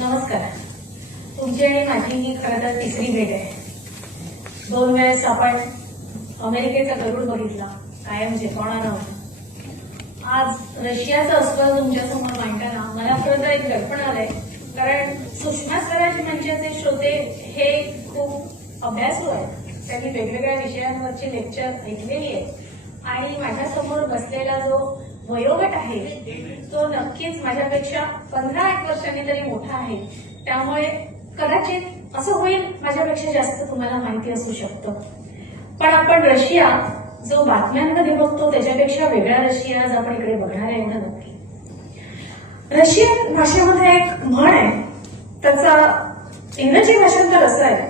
नमस्कार. तुमची आणि माझी ही खरं तर तिसरी भेट आहे. 2 वेळेस आपण अमेरिकेचा गरुड बघितला, कायम झेपवणारा होता. आज रशियाचं अस्वल तुमच्यासमोर मांडताना मला खरं तर एक दडपण आलंय, कारण सुषमा स्वराज मंचाचे श्रोते हे खूप अभ्यासू आहेत. त्यांनी वेगवेगळ्या विषयांवरची लेक्चर ऐकलेली आहेत आणि माझ्यासमोर बसलेला जो वयोगट आहे तो नक्कीच माझ्यापेक्षा 15-1 वर्षांनी तरी मोठा आहे. त्यामुळे कदाचित असं होईल माझ्यापेक्षा जास्त तुम्हाला माहिती असू शकतं. पण आपण रशिया जो बातम्यांमध्ये बघतो त्याच्यापेक्षा वेगळा रशिया आज आपण इकडे बघणार आहे एवढं नक्की. रशियन भाषेमध्ये एक म्हण आहे, त्याचा इंग्रजी भाषांतर असं आहे,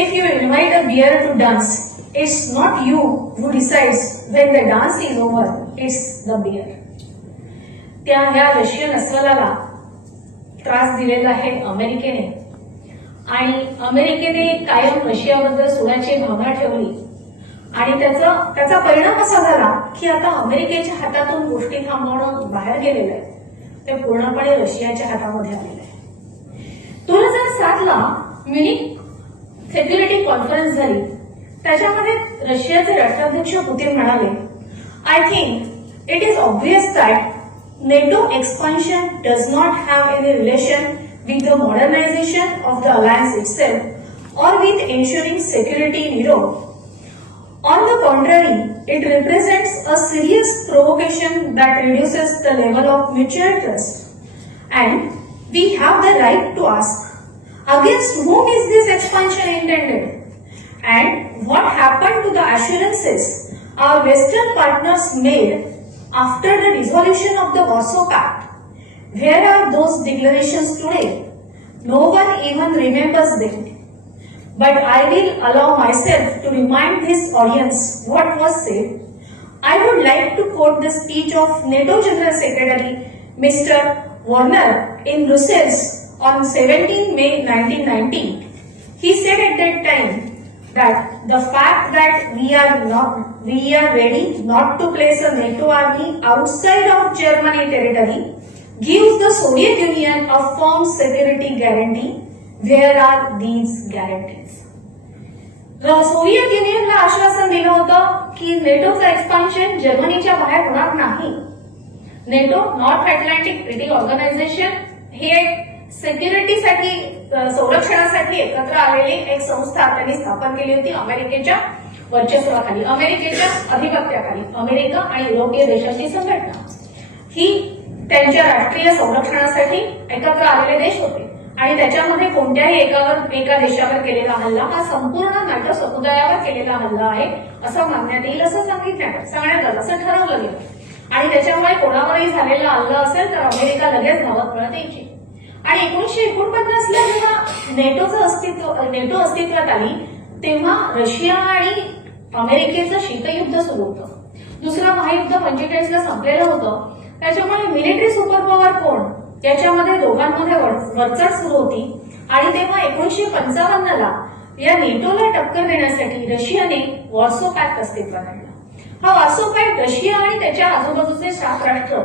if you invite a bear to dance, it's not you who decides when the dance is over, it's the beer. ह्या रशियन अस्वलाला त्रास दिलेला आहे अमेरिकेने, आणि अमेरिकेने कायम रशियाबद्दल सोन्याची भावना ठेवली आणि त्याचा परिणाम असा झाला की आता अमेरिकेच्या हातातून गोष्टी थांबवणं बाहेर गेलेलं आहे, ते पूर्णपणे रशियाच्या हातामध्ये आलेलं आहे. 2007ला म्युनिक सेक्युरिटी कॉन्फरन्स झाली. त्याच्यामध्ये रशियाचे राष्ट्राध्यक्ष पुतिन म्हणाले, I think it is obvious that NATO expansion does not have any relation with the modernization of the alliance itself or with ensuring security in Europe. On the contrary, it represents a serious provocation that reduces the level of mutual trust. And we have the right to ask, against whom is this expansion intended? And what happened to the assurances our Western partners made after the dissolution of the Warsaw Pact? Where are those declarations today? No one even remembers them. But I will allow myself to remind this audience what was said. I would like to quote the speech of NATO General Secretary Mr. Warner in Brussels on 17 May 1990. He said at that time that the fact that we are ready not to place a NATO army outside of Germany territory gives the Soviet Union a firm security guarantee. Where are these guarantees? Soviet युनियनला आश्वासन दिलं होतं की नेटोचं expansion जर्मनीच्या बाहेर होणार नाही. NATO north Atlantic treaty organisation हे सिक्युरिटीसाठी, संरक्षणासाठी एकत्र आलेली एक संस्था त्यांनी स्थापन केली होती अमेरिकेच्या वर्चस्वाखाली, अमेरिकेच्या अधिपत्याखाली. अमेरिका आणि युरोपीय देशांची संघटना ही त्यांच्या राष्ट्रीय संरक्षणासाठी एकत्र आलेले देश होते आणि त्याच्यामध्ये कोणत्याही एका देशावर केलेला हल्ला हा संपूर्ण नाटो समुदायावर केलेला हल्ला आहे असं मानण्यात येईल, असं सांगण्यात आलं, असं ठरवलं गेलं. आणि त्याच्यामुळे कोणावरही झालेला हल्ला असेल तर अमेरिका लगेच धावत पळत यायची. आणि 1949ला जेव्हा नेटो अस्तित्वात आली तेव्हा रशिया आणि अमेरिकेचं शीतयुद्ध सुरू होतं. दुसरं महायुद्ध 45ला संपलेलं होतं. त्याच्यामुळे मिलिटरी सुपर पॉवर कोण याच्यामध्ये दोघांमध्ये वरचढ सुरू होती. आणि तेव्हा 1955ला या नेटोला टक्कर देण्यासाठी रशियाने वॉर्सो पॅक्ट अस्तित्वात आणला. हा वॉर्सो पॅक्ट रशिया आणि त्याच्या आजूबाजूचे 7 राष्ट्र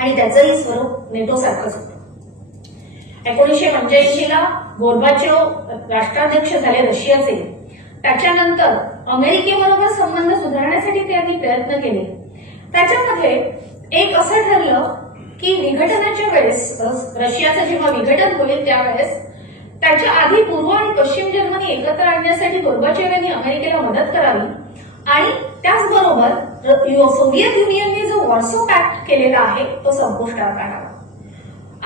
आणि त्याचंही स्वरूप नेटो सारखंच होतं. 1985ला गोर्बाचोव राष्ट्राध्यक्ष झाले रशियाचे. त्याच्यानंतर अमेरिकेबरोबर संबंध सुधारण्यासाठी त्यांनी प्रयत्न केले. त्याच्यामध्ये एक असं ठरलं की विघटनाच्या वेळेस, रशियाचं जेव्हा विघटन होईल त्यावेळेस त्याच्या आधी पूर्व आणि पश्चिम जर्मनी एकत्र आणण्यासाठी गोर्बाचोव यांनी अमेरिकेला मदत करावी आणि त्याचबरोबर सोव्हिएत युनियनने जो वॉर्सो पॅक्ट केलेला आहे तो संपुष्टात आणावा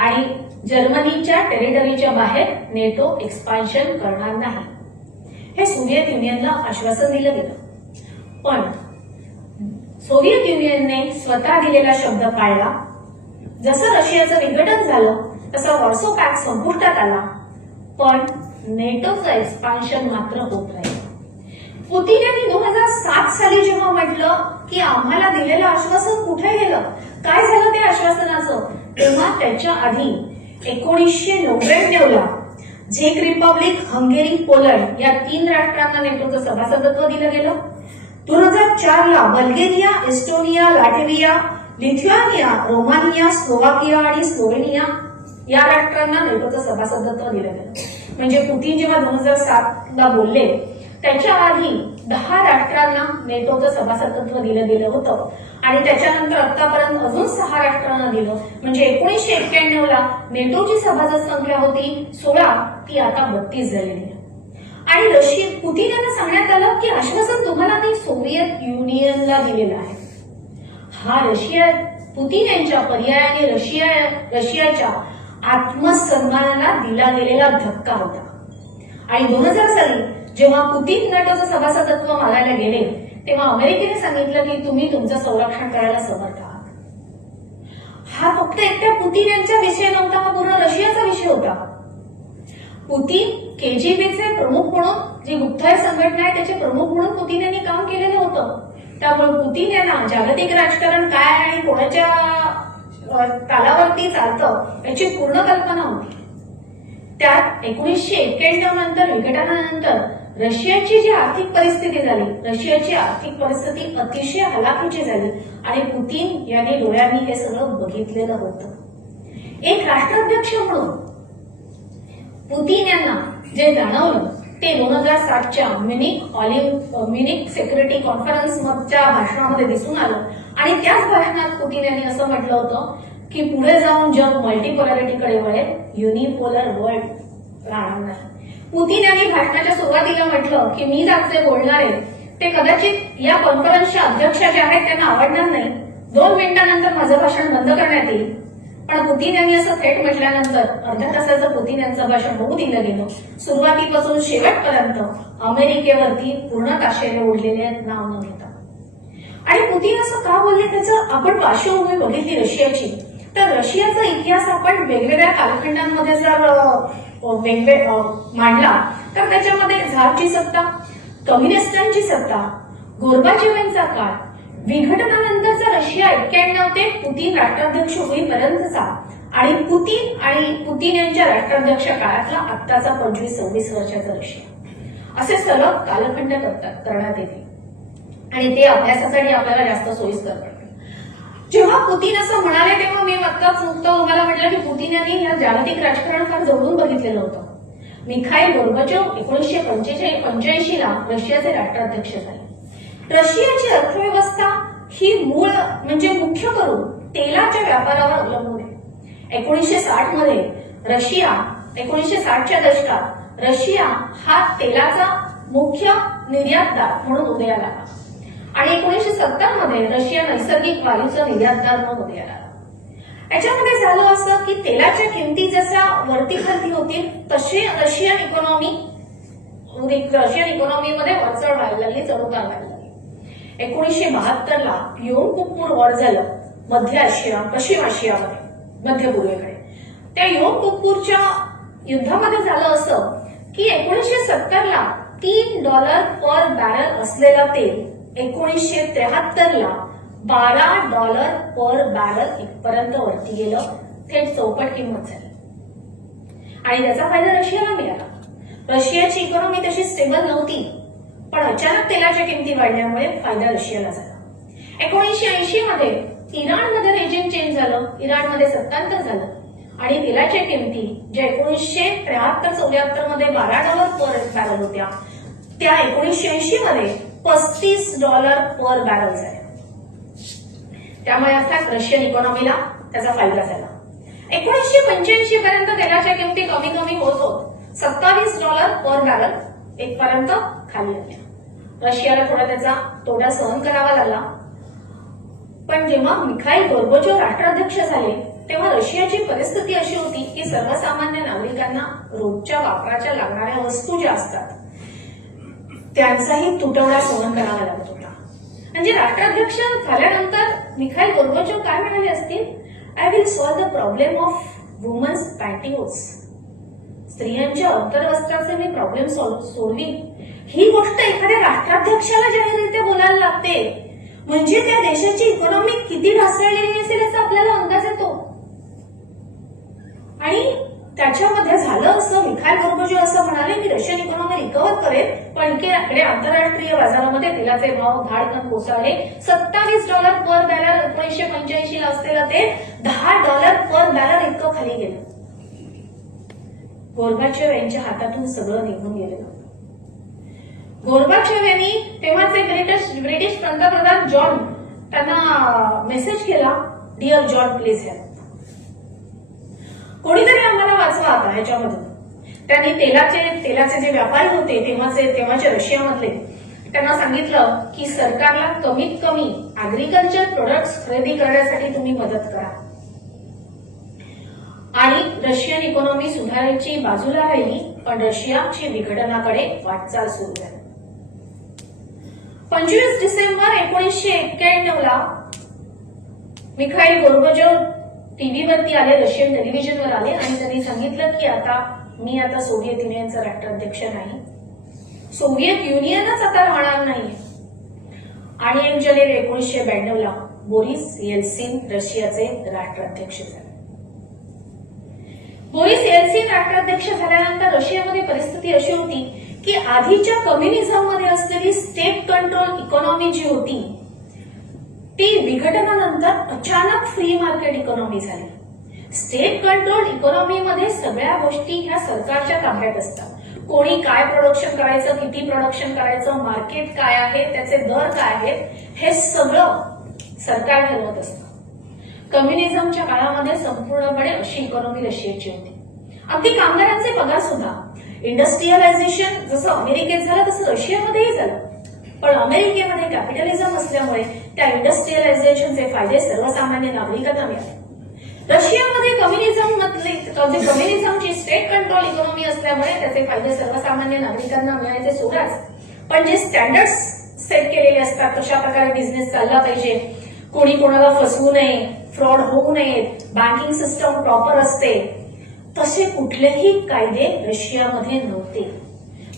आणि जर्मनीच्या टेरिटरीच्या बाहेर नेटो एक्सपान्शन करणार नाही, हे सोव्हिएत युनियनला आश्वासन दिलं गेलं. पण सोव्हिएत युनियनने स्वतः दिलेला शब्द पाळला. जसं रशियाचं विघटन झालं तसं वॉर्सो पॅक्ट संपुष्टात आला, पण नेटोचं एक्सपान्शन मात्र होत राहिलं. पुतिन यांनी 2007 साली जेव्हा म्हटलं की आम्हाला दिलेलं आश्वासन कुठे गेलं, काय झालं त्या आश्वासनाचं, तेव्हा त्याच्या आधी 1999ला झेक रिपब्लिक, हंगेरी, पोलंड या 3 राष्ट्रांना नेटोचं सभासदत्व दिलं गेलं. 2004ला Bulgaria, Estonia, Latvia, Lithuania, Romania, Slovakia आणि स्लोवेनिया या राष्ट्रांना नेटोचं सभासदत्व दिलं गेलं. म्हणजे पुतीन जेव्हा 2007ला बोलले त्याच्या आधी 10 राष्ट्रांना नेटोचं सभासदत्व दिलं गेलं होतं आणि त्याच्यानंतर आतापर्यंत अजून 6 राष्ट्रांना दिलं. म्हणजे 1991ला नेटोची सभासद संख्या होती 16, ती आता 32 झालेली आहे. आणि पुतीन यांना सांगण्यात आलं की आश्वासन तुम्हाला नाही सोव्हिएत युनियनला दिलेलं आहे. हा पुतीन यांच्या पर्यायाने रशियाच्या आत्मसन्मानाला दिला गेलेला धक्का होता. आणि 2000 साली जेव्हा पुतीन नेटोचं सभासदत्व मागायला गेले तेव्हा अमेरिकेने सांगितलं की तुम्ही तुमचं संरक्षण करायला समर्थ आहात. हा फक्त एकट्या पुतीन यांचा विषय नव्हता, हा पूर्ण रशियाचा विषय होता. पुतीन केजीबीचे प्रमुख म्हणून जी गुप्तहेर संघटना आहे त्याचे प्रमुख म्हणून पुतीन यांनी काम केलेलं होतं. त्यामुळे पुतीन यांना जागतिक राजकारण काय आणि कोणाच्या तालावरती चालतं याची पूर्ण कल्पना होती. त्यात 1991 नंतर विघटनानंतर रशियाची जी आर्थिक परिस्थिती झाली, रशियाची आर्थिक परिस्थिती अतिशय हलाखीची झाली आणि पुतीन यांनी डोळ्यांनी हे सगळं बघितलेलं होतं. एक राष्ट्राध्यक्ष म्हणून पुतीन यांना जे जाणवलं ते 2007च्या म्युनिक सिक्युरिटी कॉन्फरन्सच्या भाषणामध्ये दिसून आलं. आणि त्याच भाषणात पुतीन यांनी असं म्हटलं होतं की पुढे जाऊन जग मल्टीपोलॅरिटीकडे वळेल, युनिपोलर वर्ल्ड राहणार नाही. पुतीन यांनी भाषणाच्या सुरुवातीला म्हटलं की मी जे बोलणार आहे ते कदाचित या कॉन्फरन्सच्या अध्यक्षा ज्या आहेत त्यांना आवडणार नाही, 2 मिनिटांनंतर माझं भाषण बंद करण्यात येईल. पण पुतीन यांनी असं थेट म्हटल्यानंतर अर्ध्या तासाचं पुतीन यांचं भाषण होऊ दिलं गेलं. सुरुवातीपासून शेवटपर्यंत अमेरिकेवरती पूर्ण ताशेरे ओढलेले नाव न घेता. आणि पुतीन असं का बोलले त्याचं आपण पार्श्वभूमी बघितली रशियाची, तर रशियाचा इतिहास आपण वेगवेगळ्या कालखंडांमध्ये जर मांडला तर त्याच्यामध्ये झारची सत्ता, कम्युनिस्टांची सत्ता, गोर्बाचेव्हचा काळ, विघटनानंतरचा रशिया 91 ते पुतीन राष्ट्राध्यक्ष होईपर्यंतचा आणि पुतीन यांच्या राष्ट्राध्यक्ष काळातला आत्ताचा 25-26 वर्षाचा रशिया, असे सलग कालखंड करण्यात येते. आणि ते अभ्यासासाठी आपल्याला जास्त सोयीस्कर पडते. जेव्हा पुतीन असं म्हणाले तेव्हा मी आत्ताच तुम्हाला म्हटलं की पुतीन यांनी या जागतिक राजकारण फार जवळून बघितलेलं होतं. मिखाईल गोर्बाचोव्ह 1985ला रशियाचे राष्ट्राध्यक्ष झाले. रशियाची अर्थव्यवस्था ही मुख्य करून तेलाच्या व्यापारावर अवलंबून आहे. 1960च्या दशकात रशिया हा तेलाचा मुख्य निर्यातदार म्हणून उदयाला आला आणि 1970 मध्ये रशिया नैसर्गिक वायूचा निर्यातदार म्हणून उदयाला आला. याच्यामध्ये झालं असं की तेलाच्या किमती जशा वरती खालती होतील तशी रशियन इकॉनॉमीमध्ये वरचढ व्हायला लागली, चढउतार व्हायला लागली. 1972ला योम कुप्पूर वॉर झालं पश्चिम आशियामध्ये, मध्य पूर्वेकडे. त्या योम कुप्पूरच्या युद्धामध्ये झालं असं की 1970ला $3 पर बॅरल असलेलं तेल 1973ला $12 पर बॅरल इथपर्यंत वरती गेलं, थेट चौपट किंमत झाली. आणि त्याचा फायदा रशियाला मिळाला. रशियाची इकॉनॉमी तशी स्टेबल नव्हती, पण अचानक तेलाच्या किमती वाढल्यामुळे फायदा रशियाला झाला. 1980 मध्ये इराणमध्ये रेजिम चेंज झालं, इराणमध्ये सत्तांतर झालं आणि तेलाच्या किमती ज्या 1973-74 मध्ये $12 पर बॅरल होत्या त्या 1980 मध्ये $35 पर बॅरल झाल्या. त्यामुळे अर्थात रशियन इकॉनॉमीला त्याचा फायदा झाला. 1985 पर्यंत तेलाच्या किमती कमी होत होत $27 पर बॅरल इथपर्यंत खाली आल्या. रशियाला थोडा त्याचा तोटा सहन करावा लागला. पण जेव्हा मिखाईल गोर्बाचोव्ह राष्ट्राध्यक्ष झाले तेव्हा रशियाची परिस्थिती अशी होती की सर्वसामान्य नागरिकांना रोजच्या वापराच्या लागणाऱ्या वस्तू ज्या असतात त्यांचाही तुटवडा सहन करावा लागत होता. म्हणजे राष्ट्राध्यक्ष झाल्यानंतर मिखाईल गोर्बाचोव्ह काय म्हणाले असतील, I will solve the problem of women's petticoats, स्त्रियांच्या अंतर्वस्त्राचे मी प्रॉब्लेम सोडवीन. ही गोष्ट एखाद्या राष्ट्राध्यक्षाला जाहीररित्या बोलायला लागते म्हणजे त्या देशाची इकॉनॉमी किती ढासळलेली असेल याचा आपल्याला अंदाज येतो. आणि त्याच्यामध्ये झालं असं, मिखाईल गोर्बाचोव्ह असं म्हणाले की रशियन इकॉनॉमी रिकव्हर करेल, पण इकडे आंतरराष्ट्रीय बाजारामध्ये तेलाचे भाव धाडकन कोसळले. $27 पर बॅरल 1985ला असलेलं ते $10 पर बॅरल इतकं खाली गेलं. गोर्बाचेव यांच्या हातातून सगळं निघून गेलेलं. गोर्बाचेव यांनी तेव्हाचे ब्रिटिश पंतप्रधान जॉन त्यांना मेसेज केला, डिअर जॉन प्लीज हेल्प. कोणीतरी आम्हाला वाचवा आता ह्याच्यामधून. त्यांनी तेलाचे जे व्यापारी होते तेव्हाचे रशियामधले, त्यांना सांगितलं की सरकारला कमीत कमी अॅग्रिकल्चर प्रोडक्ट्स खरेदी करण्यासाठी तुम्ही मदत करा. आणि रशियन इकॉनॉमी सुधारायची बाजूला राहिली, पण रशियाची विघटनाकडे वाटचाल सुरू झाली. 25 डिसेंबर 1991 मिखाईल गोर्बाचेव टीव्हीवरती आले, रशियन टेलिव्हिजनवर आले आणि त्यांनी सांगितलं की मी आता सोव्हिएत युनियनचा राष्ट्राध्यक्ष नाही, सोव्हिएत युनियनच आता राहणार नाही. आणि 1 जानेवारी 1992 बोरिस येल्सिन रशियाचे राष्ट्राध्यक्ष झाले. बोरिस येल्सिन राष्ट्राध्यक्ष झाल्यानंतर रशियामध्ये परिस्थिती अशी होती की आधीच्या कम्युनिझममध्ये असलेली स्टेट कंट्रोल इकॉनॉमी जी होती ती विघटनानंतर अचानक फ्री मार्केट इकॉनॉमी झाली. स्टेट कंट्रोल इकॉनॉमीमध्ये सगळ्या गोष्टी ह्या सरकारच्या ताब्यात असतात. कोणी काय प्रोडक्शन करायचं, किती प्रोडक्शन करायचं, मार्केट काय आहे, त्याचे दर काय आहेत, हे सगळं सरकार ठरवत असतं. कम्युनिझमच्या काळामध्ये संपूर्णपणे अशी इकॉनॉमी रशियाची होती. अगदी कामगारांचे पगार सुद्धा. इंडस्ट्रियलायझेशन जसं अमेरिकेत झालं तसं रशियामध्येही झालं, पण अमेरिकेमध्ये कॅपिटलिझम असल्यामुळे त्या इंडस्ट्रियलायझेशनचे फायदे सर्वसामान्य नागरिकांना मिळाले. रशियामध्ये कम्युनिझमची स्टेट कंट्रोल इकॉनॉमी असल्यामुळे त्याचे फायदे सर्वसामान्य नागरिकांना मिळायचे सोडाच, पण जे स्टँडर्ड्स सेट केलेले असतात, कशा प्रकारे बिझनेस चालला पाहिजे, कोणी कोणाला फसवू नये, फ्रॉड होऊ नये, बँकिंग सिस्टम प्रॉपर असते, तसे कुठलेही कायदे रशियामध्ये नव्हते.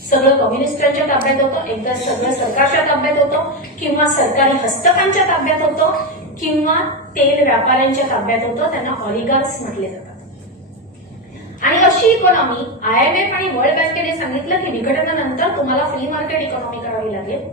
सगळं कम्युनिस्टांच्या ताब्यात होतं, एकदा सगळं सरकारच्या ताब्यात होतं, किंवा सरकारी हस्तकांच्या ताब्यात होतं, किंवा तेल व्यापाऱ्यांच्या ताब्यात होतं. त्यांना ऑलिगार्क्स म्हटले जातात. आणि अशी इकॉनॉमी IMF आणि वर्ल्ड बँकेने सांगितलं की विघटनानंतर तुम्हाला फ्री मार्केट इकॉनॉमी करावी लागेल.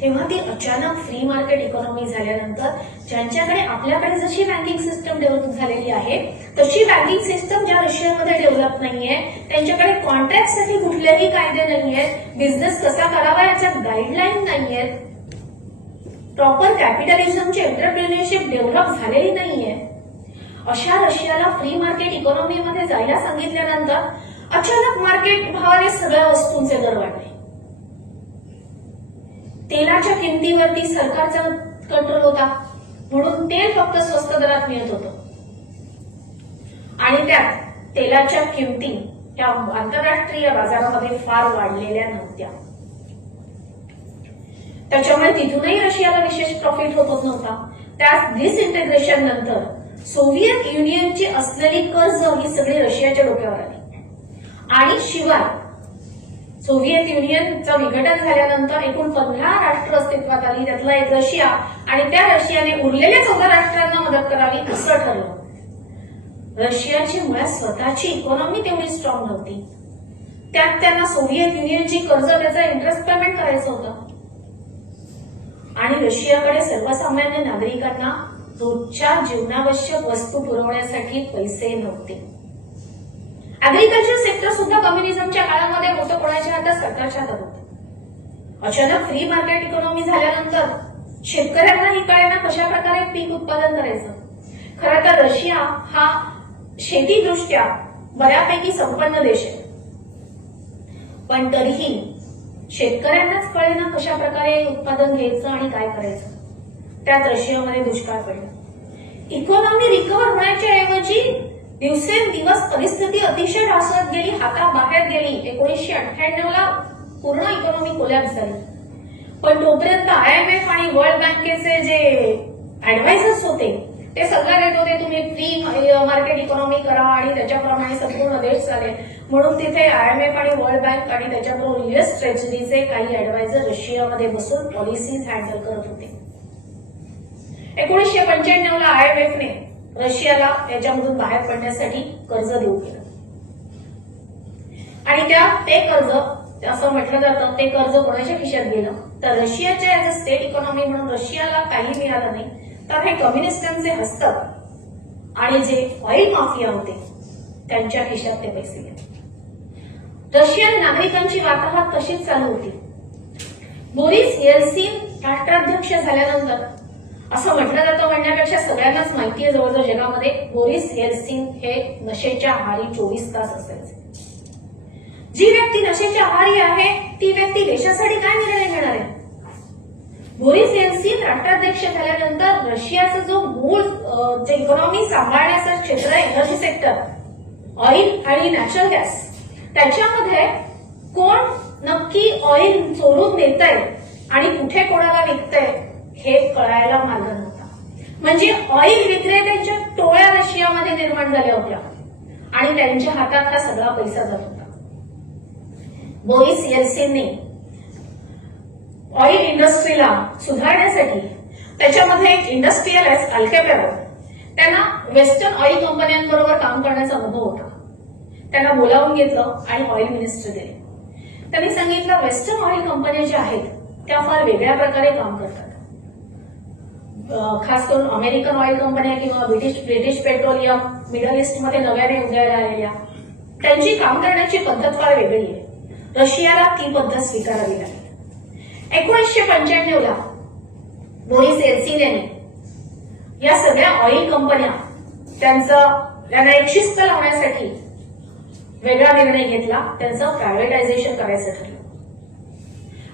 तेव्हा ती अचानक फ्री मार्केट इकॉनॉमी झाल्यानंतर ज्यांच्याकडे आपल्याकडे जशी बँकिंग सिस्टम डेव्हलप झालेली आहे तशी बँकिंग सिस्टम ज्या रशियामध्ये डेव्हलप नाहीये, त्यांच्याकडे कॉन्ट्रॅक्टसाठी कुठलेही कायदे नाहीयेत, बिझनेस कसा करावा याच्या गाईडलाईन नाहीयेत, प्रॉपर कॅपिटलिझमची एंटरप्रिन्युअरशिप डेव्हलप झालेली नाहीये, अशा रशियाला फ्री मार्केट इकॉनॉमीमध्ये जायला सांगितल्यानंतर अचानक मार्केट भावाने सगळ्या वस्तूंचे दर वाढले. तेलाच्या किमतीवरती सरकारचा कंट्रोल होता, म्हणून तेल फक्त स्वस्त दरात मिळत होतं. आणि त्यात तेलाच्या किमती त्या आंतरराष्ट्रीय बाजारामध्ये फार वाढलेल्या नव्हत्या. त्याच्यामुळे तिथूनही रशियाला विशेष प्रॉफिट होत नव्हता. त्यात डिसइंटिग्रेशन नंतर सोव्हिएत युनियनची असलेली कर्ज ही सगळी रशियाच्या डोक्यावर आली. आणि शिवाय सोव्हिएत युनियनचं विघटन झाल्यानंतर एकूण 15 राष्ट्र अस्तित्वात आली, त्यातला एक रशिया, आणि त्या रशियाने उरलेल्या 14 राष्ट्रांना मदत करावी असं ठरलं. रशियाची मुळात स्वतःची इकॉनॉमी तेवढी स्ट्रॉंग नव्हती, त्यात त्यांना सोव्हिएत युनियनची कर्ज त्याचा इंटरेस्ट पेमेंट करायचं होतं. आणि रशियाकडे सर्वसामान्य नागरिकांना रोजच्या जीवनावश्यक वस्तू पुरवण्यासाठी पैसे नव्हते. अॅग्रिकल्चर सेक्टर सुद्धा कम्युनिझमच्या काळामध्ये होतं कोणाच्या हातात, सरकारच्या हातात होतं. अचानक फ्री मार्केट इकॉनॉमी झाल्यानंतर शेतकऱ्यांनाही कळेना कशा प्रकारे पीक उत्पादन करायचं. खरं तर रशिया हा शेतीदृष्ट्या बऱ्यापैकी संपन्न देश आहे, पण तरीही शेतकऱ्यांनाच कळेना कशा प्रकारे उत्पादन घ्यायचं आणि काय करायचं. त्यात रशियामध्ये दुष्काळ पडला. इकॉनॉमी रिकव्हर होण्याच्या ऐवजी दिवसेंदिवस परिस्थिती अतिशय ढासळत गेली, हाताबाहेर गेली. 1998 पूर्ण इकॉनॉमी कोलॅप्स झाली. पण तोपर्यंत IMF आणि वर्ल्ड बँकेचे जे ऍडवायझर्स होते ते सल्ला देत होते तुम्ही फ्री मार्केट इकॉनॉमी करा आणि त्याच्याप्रमाणे संपूर्ण देश चालेल. म्हणून तिथे IMF आणि वर्ल्ड बँक आणि त्याच्याबरोबर US ट्रेजरीचे काही ऍडवायझर रशियामध्ये बसून पॉलिसीज हँडल करत होते. 1995 IMFने रशियाला याच्यामधून बाहेर पडण्यासाठी कर्ज देऊ केलं. आणि ते कर्ज असं म्हटलं जातं ते कर्ज कोणाच्या खिशात गेलं तर रशियाच्या ऍज अ स्टेट इकॉनॉमी म्हणून रशियाला काही मिळालं नाही, तर हे कम्युनिस्टांचे हस्तक आणि जे ऑइल माफिया होते त्यांच्या खिशात ते पैसे गेले. रशियन नागरिकांची वाताहत तशीच चालू होती. बोरिस येल्सिन राष्ट्राध्यक्ष झाल्यानंतर असं म्हटलं जातं म्हणण्यापेक्षा सगळ्यांनाच माहिती आहे जवळजवळ जगामध्ये बोरिस येल्सिन हे नशेच्या आहारी 24 तास असायचे. जी व्यक्ती नशेच्या आहारी आहे ती व्यक्ती देशासाठी काय निर्णय घेणार आहे? बोरिस येल्सिन राष्ट्राध्यक्ष झाल्यानंतर रशियाचा जो मूळ जे इकॉनॉमी सांभाळण्याचं क्षेत्र आहे, एनर्जी सेक्टर, ऑइल आणि नॅचरल गॅस, त्याच्यामध्ये कोण नक्की ऑइल चोरून नेतंय आणि कुठे कोणाला विकतंय हे कळायला मार्ग नव्हता. म्हणजे ऑइल विक्रेत्यांच्या टोळ्या रशियामध्ये निर्माण झाल्या होत्या आणि त्यांच्या हातात हा सगळा पैसा जात होता. बोरिस येल्सिनने ऑइल इंडस्ट्रीला सुधारण्यासाठी त्याच्यामध्ये एक इंडस्ट्रियलिस्ट अल्केपेरो, त्यांना वेस्टर्न ऑइल कंपन्यांबरोबर काम करण्याचा अनुभव होता. त्यांना बोलावून घेतलं आणि ऑइल मिनिस्ट्री दिले. त्यांनी सांगितलं वेस्टर्न ऑइल कंपन्या ज्या आहेत त्या फार वेगळ्या प्रकारे काम करतात. खास करून अमेरिकन ऑइल कंपन्या किंवा ब्रिटिश पेट्रोलियम, मिडल ईस्टमध्ये नव्याने उदयाला आलेल्या, त्यांची काम करण्याची पद्धत फार वेगळी आहे. रशियाला ती पद्धत स्वीकारावी लागली. 1995 बोरिस येल्सिन यांनी या सगळ्या ऑइल कंपन्या त्यांना एक शिस्त लावण्यासाठी वेगळा निर्णय घेतला. त्यांचं प्रायव्हेटायझेशन करायचं ठरलं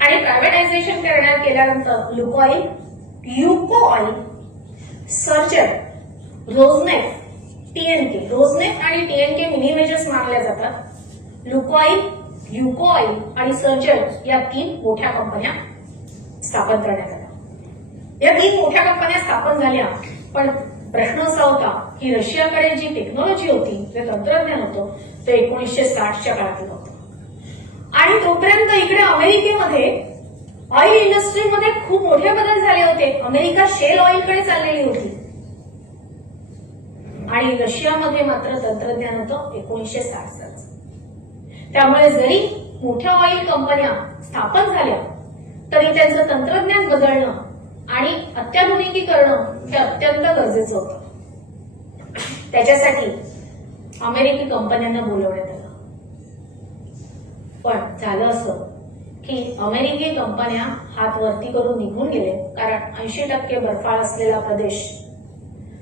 आणि प्रायव्हेटायझेशन केल्यानंतर लुकॉइल, युको ऑइल, सर्जर, रोजनेफ, टीएनके, रोजनेफ आणि टीएनके मिनी मेजर्स मानल्या जातात. लुकॉइल, युको ऑइल आणि सर्जर या 3 मोठ्या कंपन्या स्थापन करण्यात आल्या. या 3 मोठ्या कंपन्या स्थापन झाल्या, पण प्रश्न असा होता की रशियाकडे जी टेक्नॉलॉजी होती, जे तंत्रज्ञान होतं, ते 1960च्या काळातलं होतं. आणि तोपर्यंत इकडे अमेरिकेमध्ये ऑइल इंडस्ट्रीमध्ये खूप मोठे बदल झाले होते. अमेरिका शेल ऑइलकडे चाललेली होती आणि रशियामध्ये मात्र तंत्रज्ञान होतं 1960 सालचं. त्यामुळे जरी मोठ्या ऑइल कंपन्या स्थापन झाल्या तरी त्यांचं तंत्रज्ञान बदलणं आणि अत्याधुनिकीकरण हे अत्यंत गरजेचं होतं. त्याच्यासाठी अमेरिकी कंपन्यांना बोलवण्यात आलं. पण झालं असं की अमेरिकी कंपन्या हात वरती करून निघून गेले, कारण 80% बर्फाळ असलेला प्रदेश,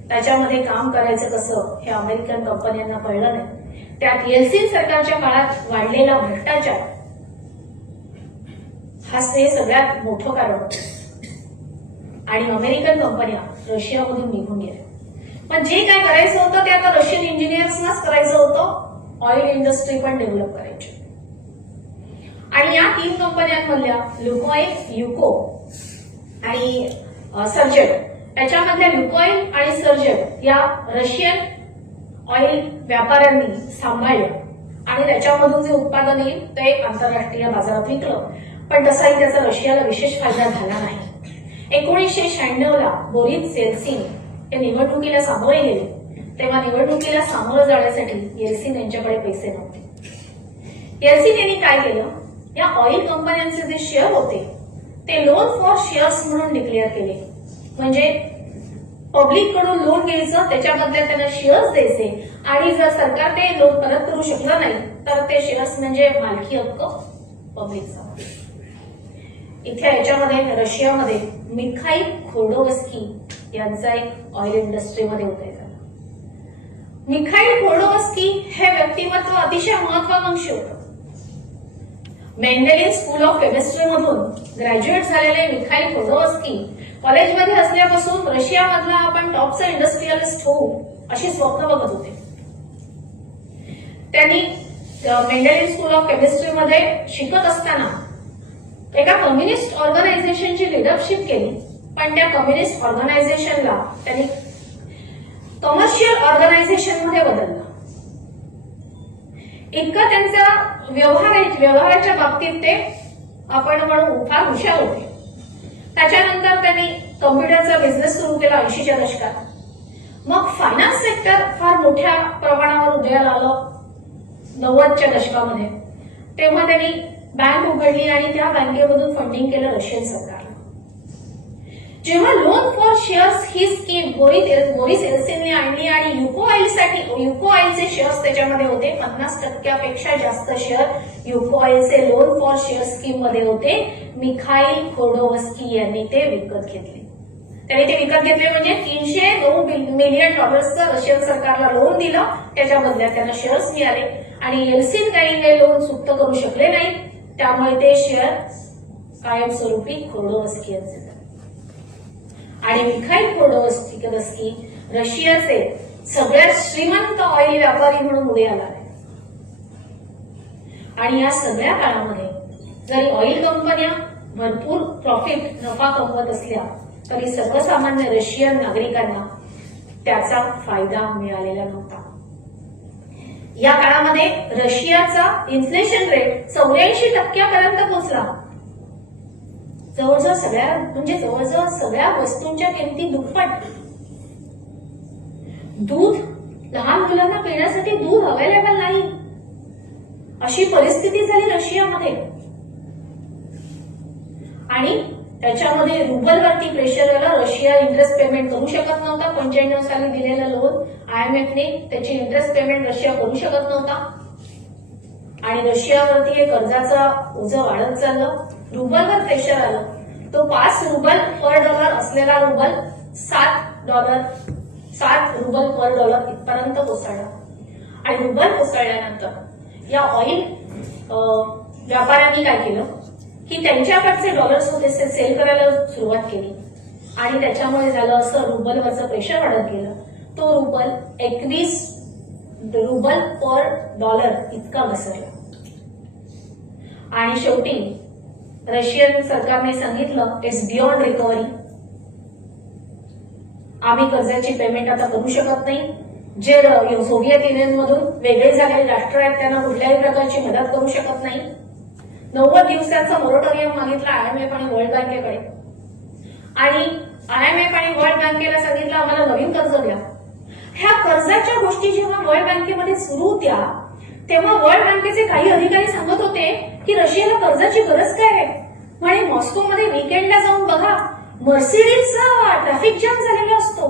त्याच्यामध्ये काम करायचं कसं हे अमेरिकन कंपन्यांना कळलं नाही. त्यात येल्सिन सरकारच्या काळात वाढलेला भ्रष्टाचार हा हे सगळ्यात मोठं कारण होतं आणि अमेरिकन कंपन्या रशियामधून निघून गेल्या. पण जे काय करायचं होतं ते आता रशियन इंजिनियर्सनाच करायचं होतं. ऑइल इंडस्ट्री पण डेव्हलप करायची आणि या 3 कंपन्यांमधल्या लुकॉइल, युको आणि सर्जर, त्याच्यामधल्या लुकॉइल आणि सर्जर या रशियन ऑइल व्यापाऱ्यांनी सांभाळलं आणि त्याच्यामधून जे उत्पादन येईल ते आंतरराष्ट्रीय बाजारात विकलं. पण तसाही त्याचा रशियाला विशेष फायदा झाला नाही. 1996 बोरिस येल्सिन हे निवडणुकीला सामोरे गेले. तेव्हा निवडणुकीला सामोरं जाण्यासाठी येल्सिन यांच्याकडे पैसे नव्हते. येल्सिन यांनी काय केलं, या ऑइल कंपन्यांचे जे शेअर होते ते लोन फॉर शेअर्स म्हणून डिक्लेअर केले. म्हणजे पब्लिक कडून लोन घ्यायचं, त्याच्याबद्दल त्यांना शेअर्स द्यायचे आणि जर सरकार ते लोन परत करू शकलं नाही तर ते शेअर्स म्हणजे मालकी हक्क पब्लिकचा. इथे याच्यामध्ये रशियामध्ये मिखाईल खोर्डोवस्की यांचा एक ऑइल इंडस्ट्रीमध्ये उदय झाला. मिखाईल खोर्डोवस्की हे व्यक्तिमत्व अतिशय महत्वाकांक्षी होतं. मेंडेलियन स्कूल ऑफ केमिस्ट्री मधून ग्रॅज्युएट झालेले मिखाईल खोर्डोवस्की कॉलेजमध्ये असल्यापासून रशियामधला आपण टॉपचा इंडस्ट्रियलिस्ट होऊ अशी स्वप्न बघत होते. त्यांनी मेंडेलियन स्कूल ऑफ केमिस्ट्रीमध्ये शिकत असताना एका कम्युनिस्ट ऑर्गनायझेशनची लिडरशिप केली. पण त्या कम्युनिस्ट ऑर्गनायझेशनला त्यांनी कमर्शियल ऑर्गनायझेशनमध्ये बदललं. इतकं त्यांचा व्यवहाराच्या बाबतीत ते आपण म्हणू फार हुशार होते. त्याच्यानंतर त्यांनी कम्प्युटरचा बिझनेस सुरू केला 80च्या दशकात. मग फायनान्स सेक्टर फार मोठ्या प्रमाणावर उदयाला आलं 90च्या दशकामध्ये. तेव्हा त्यांनी बँक उघडली आणि त्या बँकेमधून फंडिंग केलं रशियन सरकारला. जेव्हा लोन फॉर शेअर्स ही स्कीम बोरिस एल्सिनने आणली आणि युको ऑइलचे शेअर्स त्याच्यामध्ये होते, 50% जास्त शेअर युको ऑइलचे लोन फॉर शेअर स्कीम मध्ये होते. मिखाईल खोडोवस्की यांनी ते विकत घेतले. त्यांनी ते विकत घेतले म्हणजे $302 मिलियन रशियन सरकारला लोन दिलं, त्याच्या बदल्यात त्यांना शेअर्स मिळाले आणि एल्सिन काही लोन चुकतं करू शकले नाही, त्यामुळे ते शेअर कायमस्वरूपी खोडोवस्की यांचे झाले. आणि मिखाईल खोडोवस्की रशियाचे सगळ्यात श्रीमंत ऑइल व्यापारी म्हणून उदयाला आले. आणि या सगळ्या काळामध्ये जरी ऑइल कंपन्या भरपूर नफा कमवत असल्या तरी सर्वसामान्य रशियन नागरिकांना त्याचा फायदा मिळालेला नव्हता. या काळामध्ये रशियाचा इन्फ्लेशन रेट 84% पोहोचला. जवळजवळ सगळ्या वस्तूंच्या किमती दुप्पट. दूध, लहान मुलांना पिण्यासाठी दूध अवेलेबल नाही अशी परिस्थिती झाली रशियामध्ये. आणि त्याच्यामध्ये रुबलवरती प्रेशर आलं. रशिया इंटरेस्ट पेमेंट करू शकत नव्हता. 95 साली दिलेलं लोन आयएमएफने त्याची इंटरेस्ट पेमेंट रशिया करू शकत नव्हता आणि रशियावरती कर्जाचा ओझं वाढत चाललं. रुबलवर प्रेशर आलं. तो 5 रुबल पर डॉलर असलेला रुबल $7 रुबल पर डॉलर इथपर्यंत कोसळला. आणि रुबल कोसळल्यानंतर या ऑइल व्यापाऱ्यांनी काय केलं की त्यांच्याकडचे डॉलर्स होते ते सेल करायला सुरुवात केली आणि त्याच्यामुळे झालं असं रुबलवरचं प्रेशर वाढत गेलं. तो रुबल 21 रुबल पर डॉलर इतका घसरला. आणि शेवटी रशियन सरकारने सांगितलं इट्स बियॉन्ड रिकव्हरी. आम्ही कर्जाची पेमेंट आता करू शकत नाही. जे सोव्हिएत युनियनमधून वेगळे झालेले राष्ट्र आहेत त्यांना कुठल्याही प्रकारची मदत करू शकत नाही. 90 दिवसांचा मोरटोरियम मागितला आयएमएफ आणि वर्ल्ड बँकेकडे आणि आयएमएफ आणि वर्ल्ड बँकेला सांगितलं आम्हाला नवीन कर्ज द्या. ह्या कर्जाच्या गोष्टी जेव्हा वर्ल्ड बँकेमध्ये सुरू होत्या तेव्हा वर्ल्ड बँकेचे काही अधिकारी सांगत होते की रशियाला कर्जाची गरज काय आहे. म्हणे मॉस्कोमध्ये वीकेंडला जाऊन बघा, मर्सिडीजचा ट्रॅफिक जाम झालेला असतो.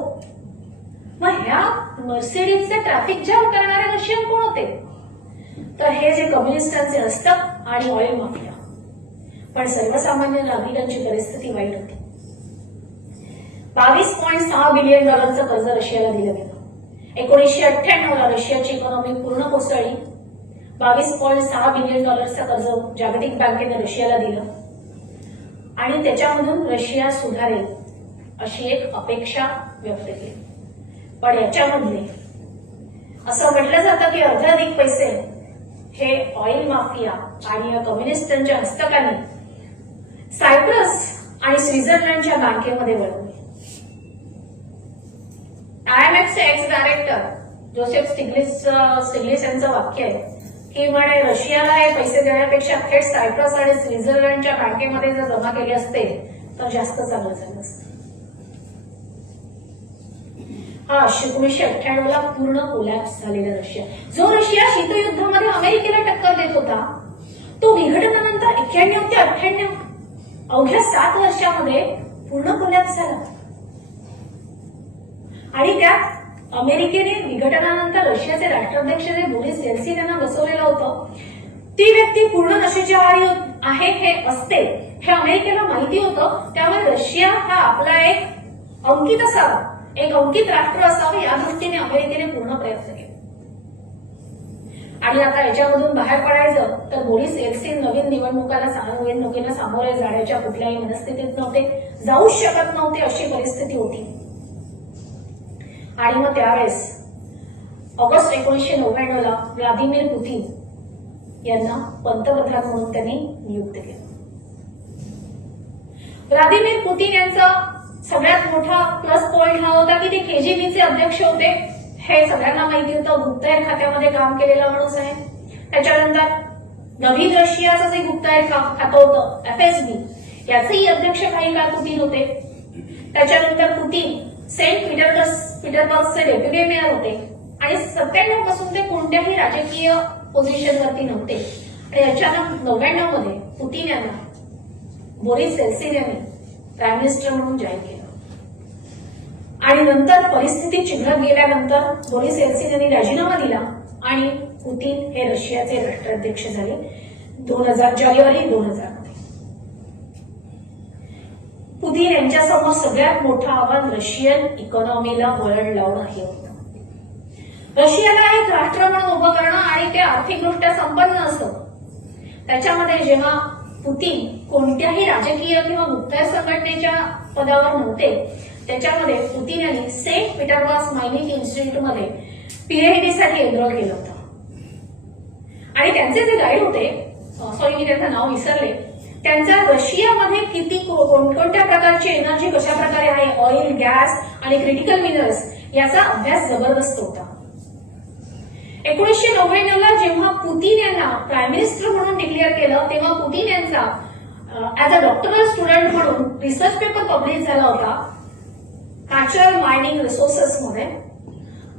मग ह्या मर्सिडीजचे ट्रॅफिक जाम करणारे रशियन कोण होते तर हे जे कम्युनिस्टांचे हस्तक आणि ऑइल माफिया. पण सर्वसामान्य नागरिकांची परिस्थिती वाईट होती. $22.6 बिलियन कर्ज रशियाला दिलं गेलं. 1998ला रशियाची इकॉनॉमी पूर्ण कोसळली. $22.6 बिलियन कर्ज जागतिक बँकेने रशियाला दिलं आणि त्याच्यामधून रशिया सुधारेल अशी एक अपेक्षा व्यक्त केली. पण याच्यामधले असं म्हटलं जातं की अर्धाधिक पैसे हे ऑइल माफिया आणि या कम्युनिस्टांच्या हस्तकाने सायप्रस आणि स्वित्झर्लंडच्या बँकेमध्ये वळवले. आयएमएफचे एक्स डायरेक्टर जोसेफ स्टिग्लिस यांचं वाक्य आहे की म्हणे रशियाला हे पैसे देण्यापेक्षा थेट सायप्रस आणि स्वित्झर्लंडच्या बँकेमध्ये जर जमा केले असते तर जास्त चांगलं झालं असतं. हा 1998ला पूर्ण कोलॅप्स झालेला रशिया, जो रशिया शीतयुद्धामध्ये अमेरिकेला टक्कर देत होता, तो विघटनानंतर 91 ते 98 अवघ्या 7 वर्षामध्ये पूर्ण कोलॅप्स झाला. आणि त्यात अमेरिकेने विघटनानंतर रशियाचे राष्ट्राध्यक्ष जे बोरिस येल्सिन यांना बसवलेलं होतं, ती व्यक्ती पूर्ण नशेच्या आहारी आहे हे असते हे अमेरिकेला माहिती होतं. त्यामुळे रशिया हा आपला एक अंकित राष्ट्र असावं या दृष्टीने अमेरिकेने पूर्ण प्रयत्न केले. आणि आता याच्यामधून बाहेर पडायचं तर बोरिस येल्सिन नवीन निवडणुकीला सामोरे जाण्याच्या कुठल्याही मनस्थितीत नव्हते, जाऊच शकत नव्हते अशी परिस्थिती होती. आणि मग त्यावेळेस ऑगस्ट 1999ला व्लादिमीर पुतीन यांना पंतप्रधान म्हणून त्यांनी नियुक्त केलं. व्लादिमीर पुतीन यांचा सगळ्यात मोठा प्लस पॉइंट हा होता की ते केजीबीचे अध्यक्ष होते. हे सगळ्यांना माहिती होतं. गुप्तहेर खात्यामध्ये काम केलेला माणूस आहे. त्याच्यानंतर नवीन रशियाचं जे गुप्तहेर खातं होतं एफएसबी याचेही अध्यक्ष काही काळ पुतीन होते. त्याच्यानंतर पुतीन सेंट पीटर्सबर्गचे डेप्युटी मेयर होते आणि 97 पासून ते कोणत्याही राजकीय पोझिशनवरती नव्हते. आणि अचानक 99 मध्ये पुतीन यांना बोरिस येल्सिन यांनी प्राईम मिनिस्टर म्हणून जाहीर केलं. आणि नंतर परिस्थिती चिघळत गेल्यानंतर बोरिस येल्सिन यांनी राजीनामा दिला आणि पुतीन हे रशियाचे राष्ट्राध्यक्ष झाले जानेवारी 2000 मध्ये. पुतीन यांच्यासमोर सगळ्यात मोठं आव्हान रशियन इकॉनॉमीला वळण लावणं हे होतं. रशियाला एक राष्ट्र म्हणून उभं करणं आणि ते आर्थिकदृष्ट्या संपन्न असतं. त्याच्यामध्ये जेव्हा पुतीन कोणत्याही राजकीय किंवा मुक्ताय संघटनेच्या पदावर नव्हते, त्याच्यामध्ये पुतीन यांनी सेंट पीटर्सबर्ग मायनिंग इन्स्टिट्यूटमध्ये पीएचडी साठी एनरोल केलं होतं. आणि त्यांचे जे गाईड होते, सॉरी मी त्यांचं नाव विसरले, त्यांचा रशियामध्ये किती कोणकोणत्या प्रकारची एनर्जी कशा प्रकारे आहे, ऑइल, गॅस आणि क्रिटिकल मिनरल्स याचा अभ्यास जबरदस्त होता. 1999 ला जेव्हा पुतीन यांना प्राईम मिनिस्टर म्हणून डिक्लेअर केलं, तेव्हा पुतीन यांचा ऍज अ डॉक्टरल स्टुडंट म्हणून रिसर्च पेपर पब्लिश झाला होता नॅचरल मायनिंग रिसोर्सेस मध्ये.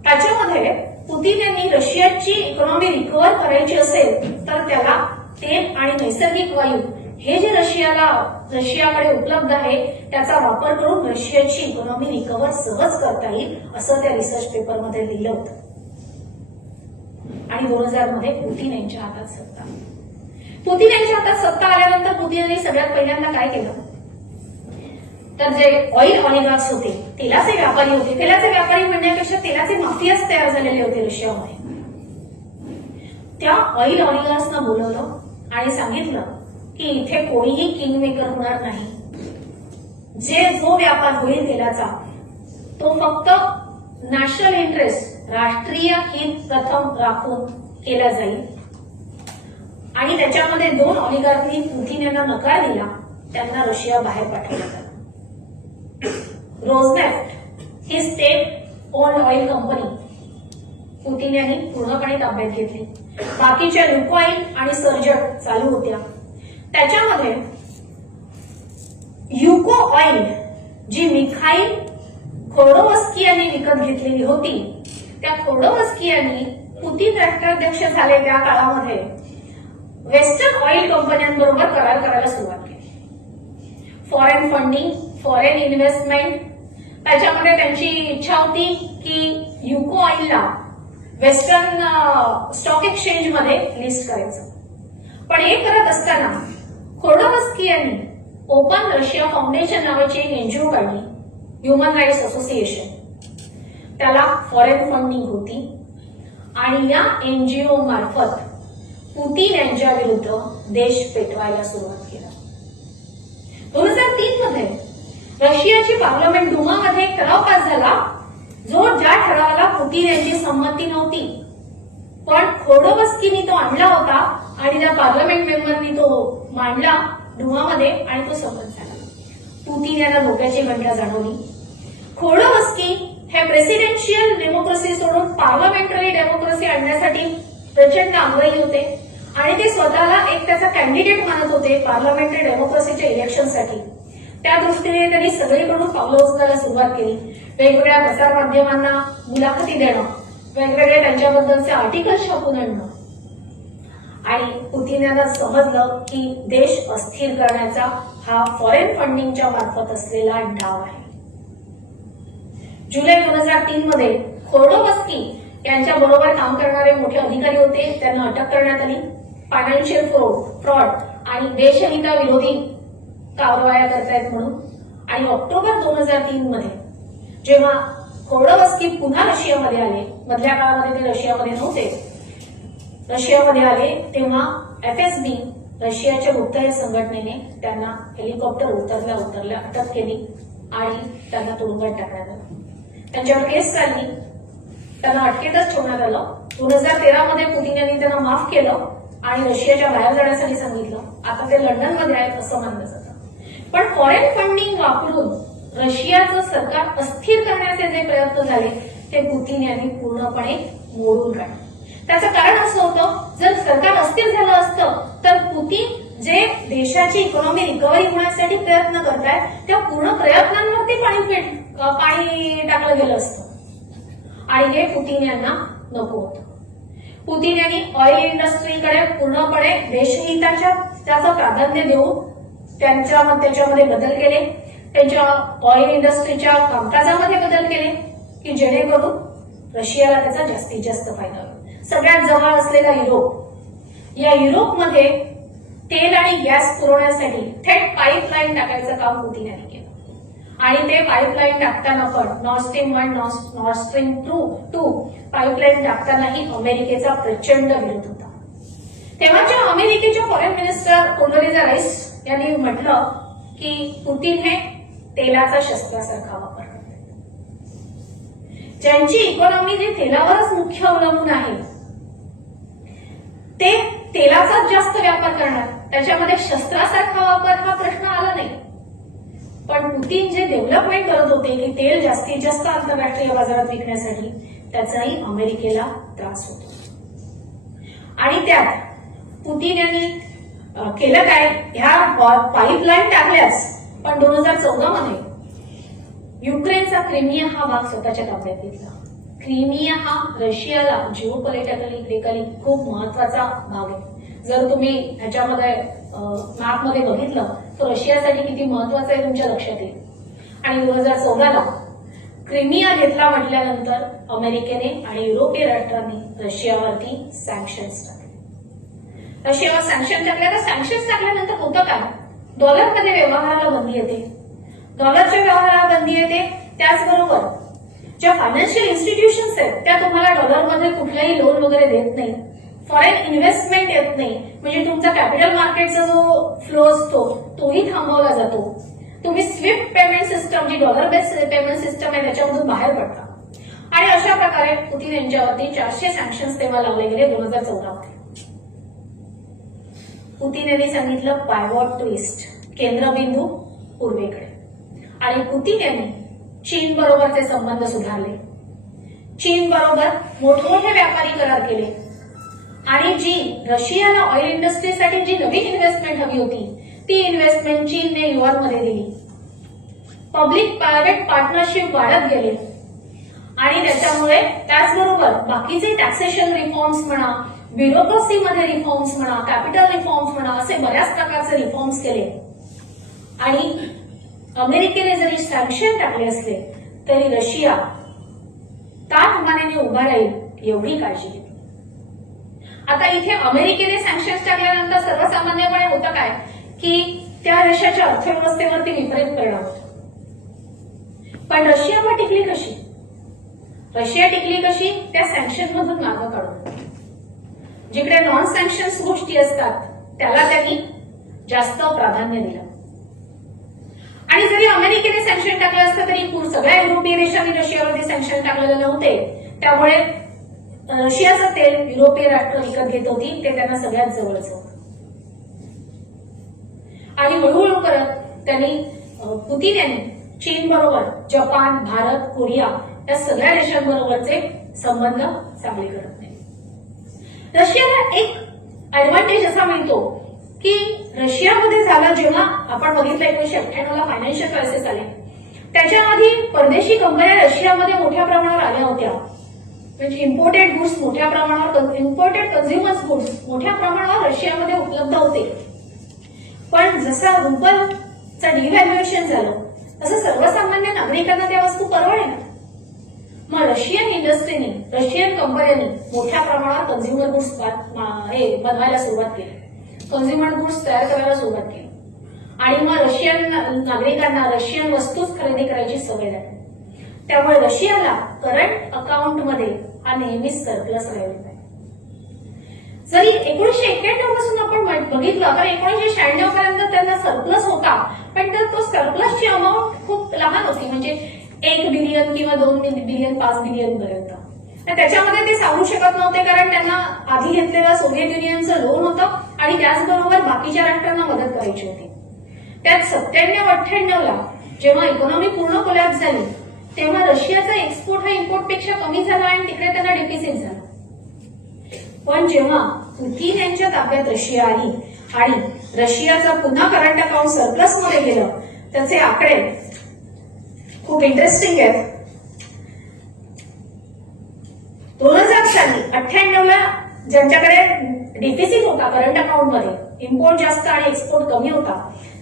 त्याच्यामध्ये पुतीन यांनी रशियाची इकॉनॉमी रिकव्हर करायची असेल तर त्याला तेल आणि नैसर्गिक वायू हे जे रशियाकडे उपलब्ध आहे त्याचा वापर करून रशियाची इकॉनॉमी रिकव्हर सहज करता येईल असं त्या रिसर्च पेपरमध्ये लिहिलं होतं. आणि 2000 मध्ये पुतीन यांच्या हातात सत्ता. पुतीन यांच्या हातात सत्ता आल्यानंतर पुतीन यांनी सगळ्यात पहिल्यांदा काय केलं, तर जे ऑइल ऑलिगार्क्स होते, तेलाचे व्यापारी होते, तेलाचे व्यापारी म्हणण्यापेक्षा तेलाचे माफियाच तयार झालेले होते रशियामध्ये, त्या ऑइल ऑलिगार्क्सना बोलवलं आणि सांगितलं की इथे कोणीही किंग मेकर होणार नाही. जो व्यापार होईल तेलाचा तो फक्त नॅशनल इंटरेस्ट, राष्ट्रीय हित प्रथम राखून केला जाईल. आणि त्याच्यामध्ये 2 ऑलिगार्कनी पुतीन यांना नकार दिला, त्यांना रशिया बाहेर पाठवलं झालं. रोजनेफ्ट ही state owned oil company Putin यांनी पूर्णपणे ताब्यात घेतली. बाकीच्या लुकोइल आणि सर्जट चालू होत्या. त्याच्यामध्ये युको ऑइल जी मिखाईल खोडोवस्की यांनी विकत घेतलेली होती, त्या खोडोवस्की यांनी पुतीन राष्ट्राध्यक्ष झाले त्या काळामध्ये वेस्टर्न ऑइल कंपन्यांबरोबर करार करायला सुरुवात केली. फॉरेन फंडिंग, फॉरेन इन्व्हेस्टमेंट, त्याच्यामध्ये त्यांची इच्छा होती की युको ऑइलला वेस्टर्न स्टॉक एक्सचेंज मध्ये लिस्ट करायचं. पण हे करत असताना खोडोवस्की यांनी ओपन रशिया फाउंडेशन नावाची एक एनजीओ काढली, ह्युमन राईट्स असोसिएशन. त्याला फॉरेन फंडिंग होती आणि या एनजीओ मार्फत पुतीन यांच्या विरुद्ध देश पेटवायला सुरुवात केली. 2003 मध्ये रशियाची पार्लमेंट डुमामध्ये एक ठराव पास झाला, ज्या ठरावाला पुतीन यांची संमती नव्हती, पण खोडोवस्कीनी तो आणला होता आणि त्या पार्लमेंट मेंबरनी तो मांडला डुमामध्ये आणि तो संमत झाला. पुतीन यांना धोक्याची घंटा जाणवली. खोडोवस्की हे प्रेसिडेन्शियल डेमोक्रेसी सोडून पार्लमेंटरी डेमोक्रेसी आणण्यासाठी प्रचंड आग्रही होते आणि ते स्वतःला एक त्याचा कॅन्डिडेट मानत होते पार्लमेंटरी डेमोक्रेसीच्या इलेक्शनसाठी. त्या दृष्टीने त्यांनी सगळीकडून पावलं उचलायला सुरुवात केली. वेगवेगळ्या प्रसारमाध्यमांना मुलाखती देणं, वेगवेगळे त्यांच्याबद्दलचे आर्टिकल्स छापून आणणं. आणि पुतीन यांना समजलं की देश अस्थिर करण्याचा हा फॉरेन फंडिंगच्या मार्फत असलेला डाव आहे. जुलै 2003 मध्ये खोडोवस्की यांच्या बरोबर काम करणारे मोठे अधिकारी होते, त्यांना अटक करण्यात आली. फायनान्शियल फ्रॉड आणि देशहिताविरोधी कारवाया करतायत म्हणून. आणि ऑक्टोबर 2003 मध्ये जेव्हा खोडोवस्की पुन्हा रशियामध्ये आले, मधल्या काळामध्ये ते रशियामध्ये नव्हते, रशियामध्ये आले तेव्हा एफएसबी रशियाच्या गुप्तहेर संघटनेने त्यांना हेलिकॉप्टर उतरल्या अटक केली आणि त्यांना तुरुंगात टाकण्यात आलं. त्यांच्यावर केस चालली, त्यांना अटकेतच ठेवण्यात आलं. 2013 मध्ये पुतीन यांनी त्यांना माफ केलं आणि रशियाच्या बाहेर जाण्यासाठी सांगितलं. आता ते लंडनमध्ये आहेत असं मानलं जातं. पण फॉरेन फंडिंग वापरून रशियाचं सरकार अस्थिर करण्याचे जे प्रयत्न झाले ते पुतीन यांनी पूर्णपणे मोडून काढले. त्याचं कारण असं होतं, जर सरकार अस्थिर झालं असतं तर पुतीन जे देशाची इकॉनॉमी रिकव्हरी होण्यासाठी प्रयत्न करतायत त्या पूर्ण प्रयत्नांवरती पाणी टाकलं गेलं असतं आणि हे पुतीन यांना नको होतं. पुतीन यांनी ऑइल इंडस्ट्रीकडे पूर्णपणे देशहिताच्या त्याचं प्राधान्य देऊन त्याच्यामध्ये बदल केले. त्यांच्या ऑइल इंडस्ट्रीच्या कामकाजामध्ये बदल केले की जेणेकरून रशियाला त्याचा जास्तीत जास्त फायदा होईल. सगळ्यात जवळ असलेला युरोप, या युरोपमध्ये तेल आणि गॅस पुरवण्यासाठी थेट पाईपलाईन टाकायचं काम पुतीन यांनी केलं आणि ते पाईपलाईन टाकताना पण North Stream 1, North Stream 2 pipeline टाकतानाही अमेरिकेचा प्रचंड विरोध होता. तेव्हाच्या अमेरिकेच्या फॉरेन मिनिस्टर कोंडोलिझा राईस यांनी म्हटलं की पुतीन हे तेलाचा शस्त्रासारखा वापर करतात. ज्यांची इकॉनॉमी जे तेलावरच मुख्य अवलंबून आहे ते तेलाचाच जास्त व्यापार करणार, त्याच्यामध्ये शस्त्रासारखा वापर हा प्रश्न आला नाही. पण पुतीन जे डेव्हलपमेंट करत होते की तेल जास्तीत जास्त आंतरराष्ट्रीय बाजारात विकण्यासाठी, त्याचाही अमेरिकेला त्रास होतो. आणि त्यात पुतीन यांनी केलं काय, ह्या पाईपलाईन टाकल्याच पण 2014 मध्ये युक्रेनचा क्रिमिया हा भाग स्वतःच्या ताब्यात घेतला. क्रिमिया हा रशियाला जिओपॉलिटिकली खूप महत्वाचा भाग आहे. जर तुम्ही ह्याच्यामध्ये मॅपमध्ये बघितलं तर रशियासाठी किती महत्वाचं आहे तुमच्या लक्षात येईल. आणि 2014ला क्रिमिया घेतला म्हटल्यानंतर अमेरिकेने आणि युरोपीय राष्ट्रांनी रशियावरती सँक्शन्स टाकले. रशियावर सँक्शन टाकल्या, तर सँक्शन्स टाकल्यानंतर होतं काय, डॉलरमध्ये व्यवहाराला बंदी येते, डॉलरच्या व्यवहाराला बंदी येते. त्याचबरोबर ज्या फायनान्शियल इन्स्टिट्यूशन्स आहेत त्या तुम्हाला डॉलरमध्ये कुठलाही लोन वगैरे देत नाही, फॉरेन इन्व्हेस्टमेंट येत नाही, म्हणजे तुमचा कॅपिटल मार्केटचा जो फ्लो असतो तोही थांबवला जातो. तुम्ही स्विफ्ट पेमेंट सिस्टम, जी डॉलर बेस्ड पेमेंट सिस्टम आहे त्याच्यामधून बाहेर पडता. आणि अशा प्रकारे पुतीन यांच्यावरती 400 सँक्शन्स तेव्हा लावले गेले 2014 मध्ये. पुतीन यांनी सांगितलं पायवॉट टू ईस्ट, केंद्रबिंदू पूर्वेकडे. आणि पुतीन यांनी चीन बरोबरचे संबंध सुधारले, चीन बरोबर मोठमोठे व्यापारी करार केले. आणि जी रशियाला ऑइल इंडस्ट्रीसाठी जी नवीन इन्व्हेस्टमेंट हवी होती ती इन्व्हेस्टमेंट चीनने युआनमध्ये दिली. पब्लिक प्रायव्हेट पार्टनरशिप वाढत गेले आणि त्याच्यामुळे त्याचबरोबर बाकीचे टॅक्सेशन रिफॉर्म्स म्हणा, ब्युरोक्रसीमध्ये रिफॉर्म्स म्हणा, कॅपिटल रिफॉर्म्स म्हणा, असे बऱ्याच प्रकारचे रिफॉर्म्स केले. आणि अमेरिकेने जरी सँक्शन टाकले असले तरी रशिया ताठमानेने उभा राहील एवढी काळजी घेतली. आता इथे अमेरिकेने सँक्शन्स टाकल्यानंतर सर्वसामान्यपणे होतं काय की त्या देशाच्या अर्थव्यवस्थेवरती विपरीत परिणाम होतो. पण रशिया टिकली कशी, रशिया टिकली कशी, त्या सँक्शन मधून मार्ग काढून. जिकडे नॉन सँक्शन्स गोष्टी असतात त्याला त्यांनी जास्त प्राधान्य दिलं. आणि जरी अमेरिकेने सँक्शन टाकलं असतं तरी सगळ्या युरोपीय देशांनी रशियावरती सँक्शन टाकलेले नव्हते. त्यामुळे रशियाचं तेल युरोपीय राष्ट्र विकत घेत होती, ते त्यांना सगळ्यात जवळचं होतं. आणि हळूहळू करत त्यांनी पुतीन यांनी चीन बरोबर जपान, भारत, कोरिया या सगळ्या देशांबरोबरचे संबंध चांगले करत नाही. रशियाला एक ऍडव्हान्टेज असा मिळतो की रशियामध्ये झालं, जेव्हा आपण बघितलं 1998ला फायनान्शियल क्रायसिस आले, त्याच्या आधी परदेशी कंपन्या रशियामध्ये मोठ्या प्रमाणावर आल्या होत्या. म्हणजे इम्पोर्टेड गुड्स मोठ्या प्रमाणावर, इम्पोर्टेड कन्झ्युमर्स गुड्स मोठ्या प्रमाणावर रशियामध्ये उपलब्ध होते. पण जसं रुबलचं डिव्हॅल्युएशन झालं तसं सर्वसामान्य नागरिकांना त्या वस्तू परवडेना. मग रशियन इंडस्ट्रीने, रशियन कंपन्यांनी मोठ्या प्रमाणावर कन्झ्युमर गुड्स बनवायला सुरुवात केली, कन्झ्युमर गुड्स तयार करायला सुरुवात केली. आणि मग रशियन नागरिकांना रशियन वस्तूच खरेदी करायची सवय लागली. त्यामुळे रशियाला करंट अकाउंटमध्ये हा नेहमीच सरप्लस राहिलेला आहे. जरी 1991 पासून आपण बघितलं तर 1996 पर्यंत त्यांना सरप्लस होता, पण तो सरप्लसची अमाऊंट खूप लहान होती, म्हणजे 1 बिलियन किंवा 2 बिलियन 5 बिलियन पर्यंत. त्याच्यामध्ये ते सांगू शकत नव्हते कारण त्यांना आधी घेतलेलं सोव्हिएत युनियनचं लोन होतं आणि त्याचबरोबर बाकीच्या राष्ट्रांना मदत करायची होती. त्यात 97-98ला जेव्हा इकॉनॉमी पूर्ण कोलॅप्स झाली तेव्हा रशियाचा एक्सपोर्ट हा इम्पोर्टपेक्षा कमी झाला आणि तिकडे त्यांना डेफिसिट झाला. पण जेव्हा पुतीन यांच्या ताब्यात रशिया आली आणि रशियाचं पुन्हा करंट अकाउंट सरप्लसमध्ये गेलं, त्याचे आकडे खूप इंटरेस्टिंग आहेत. 2000 साली 98ला ज्यांच्याकडे डिफिसिट होता करंट अकाउंटमध्ये, इम्पोर्ट जास्त आणि एक्सपोर्ट कमी होता,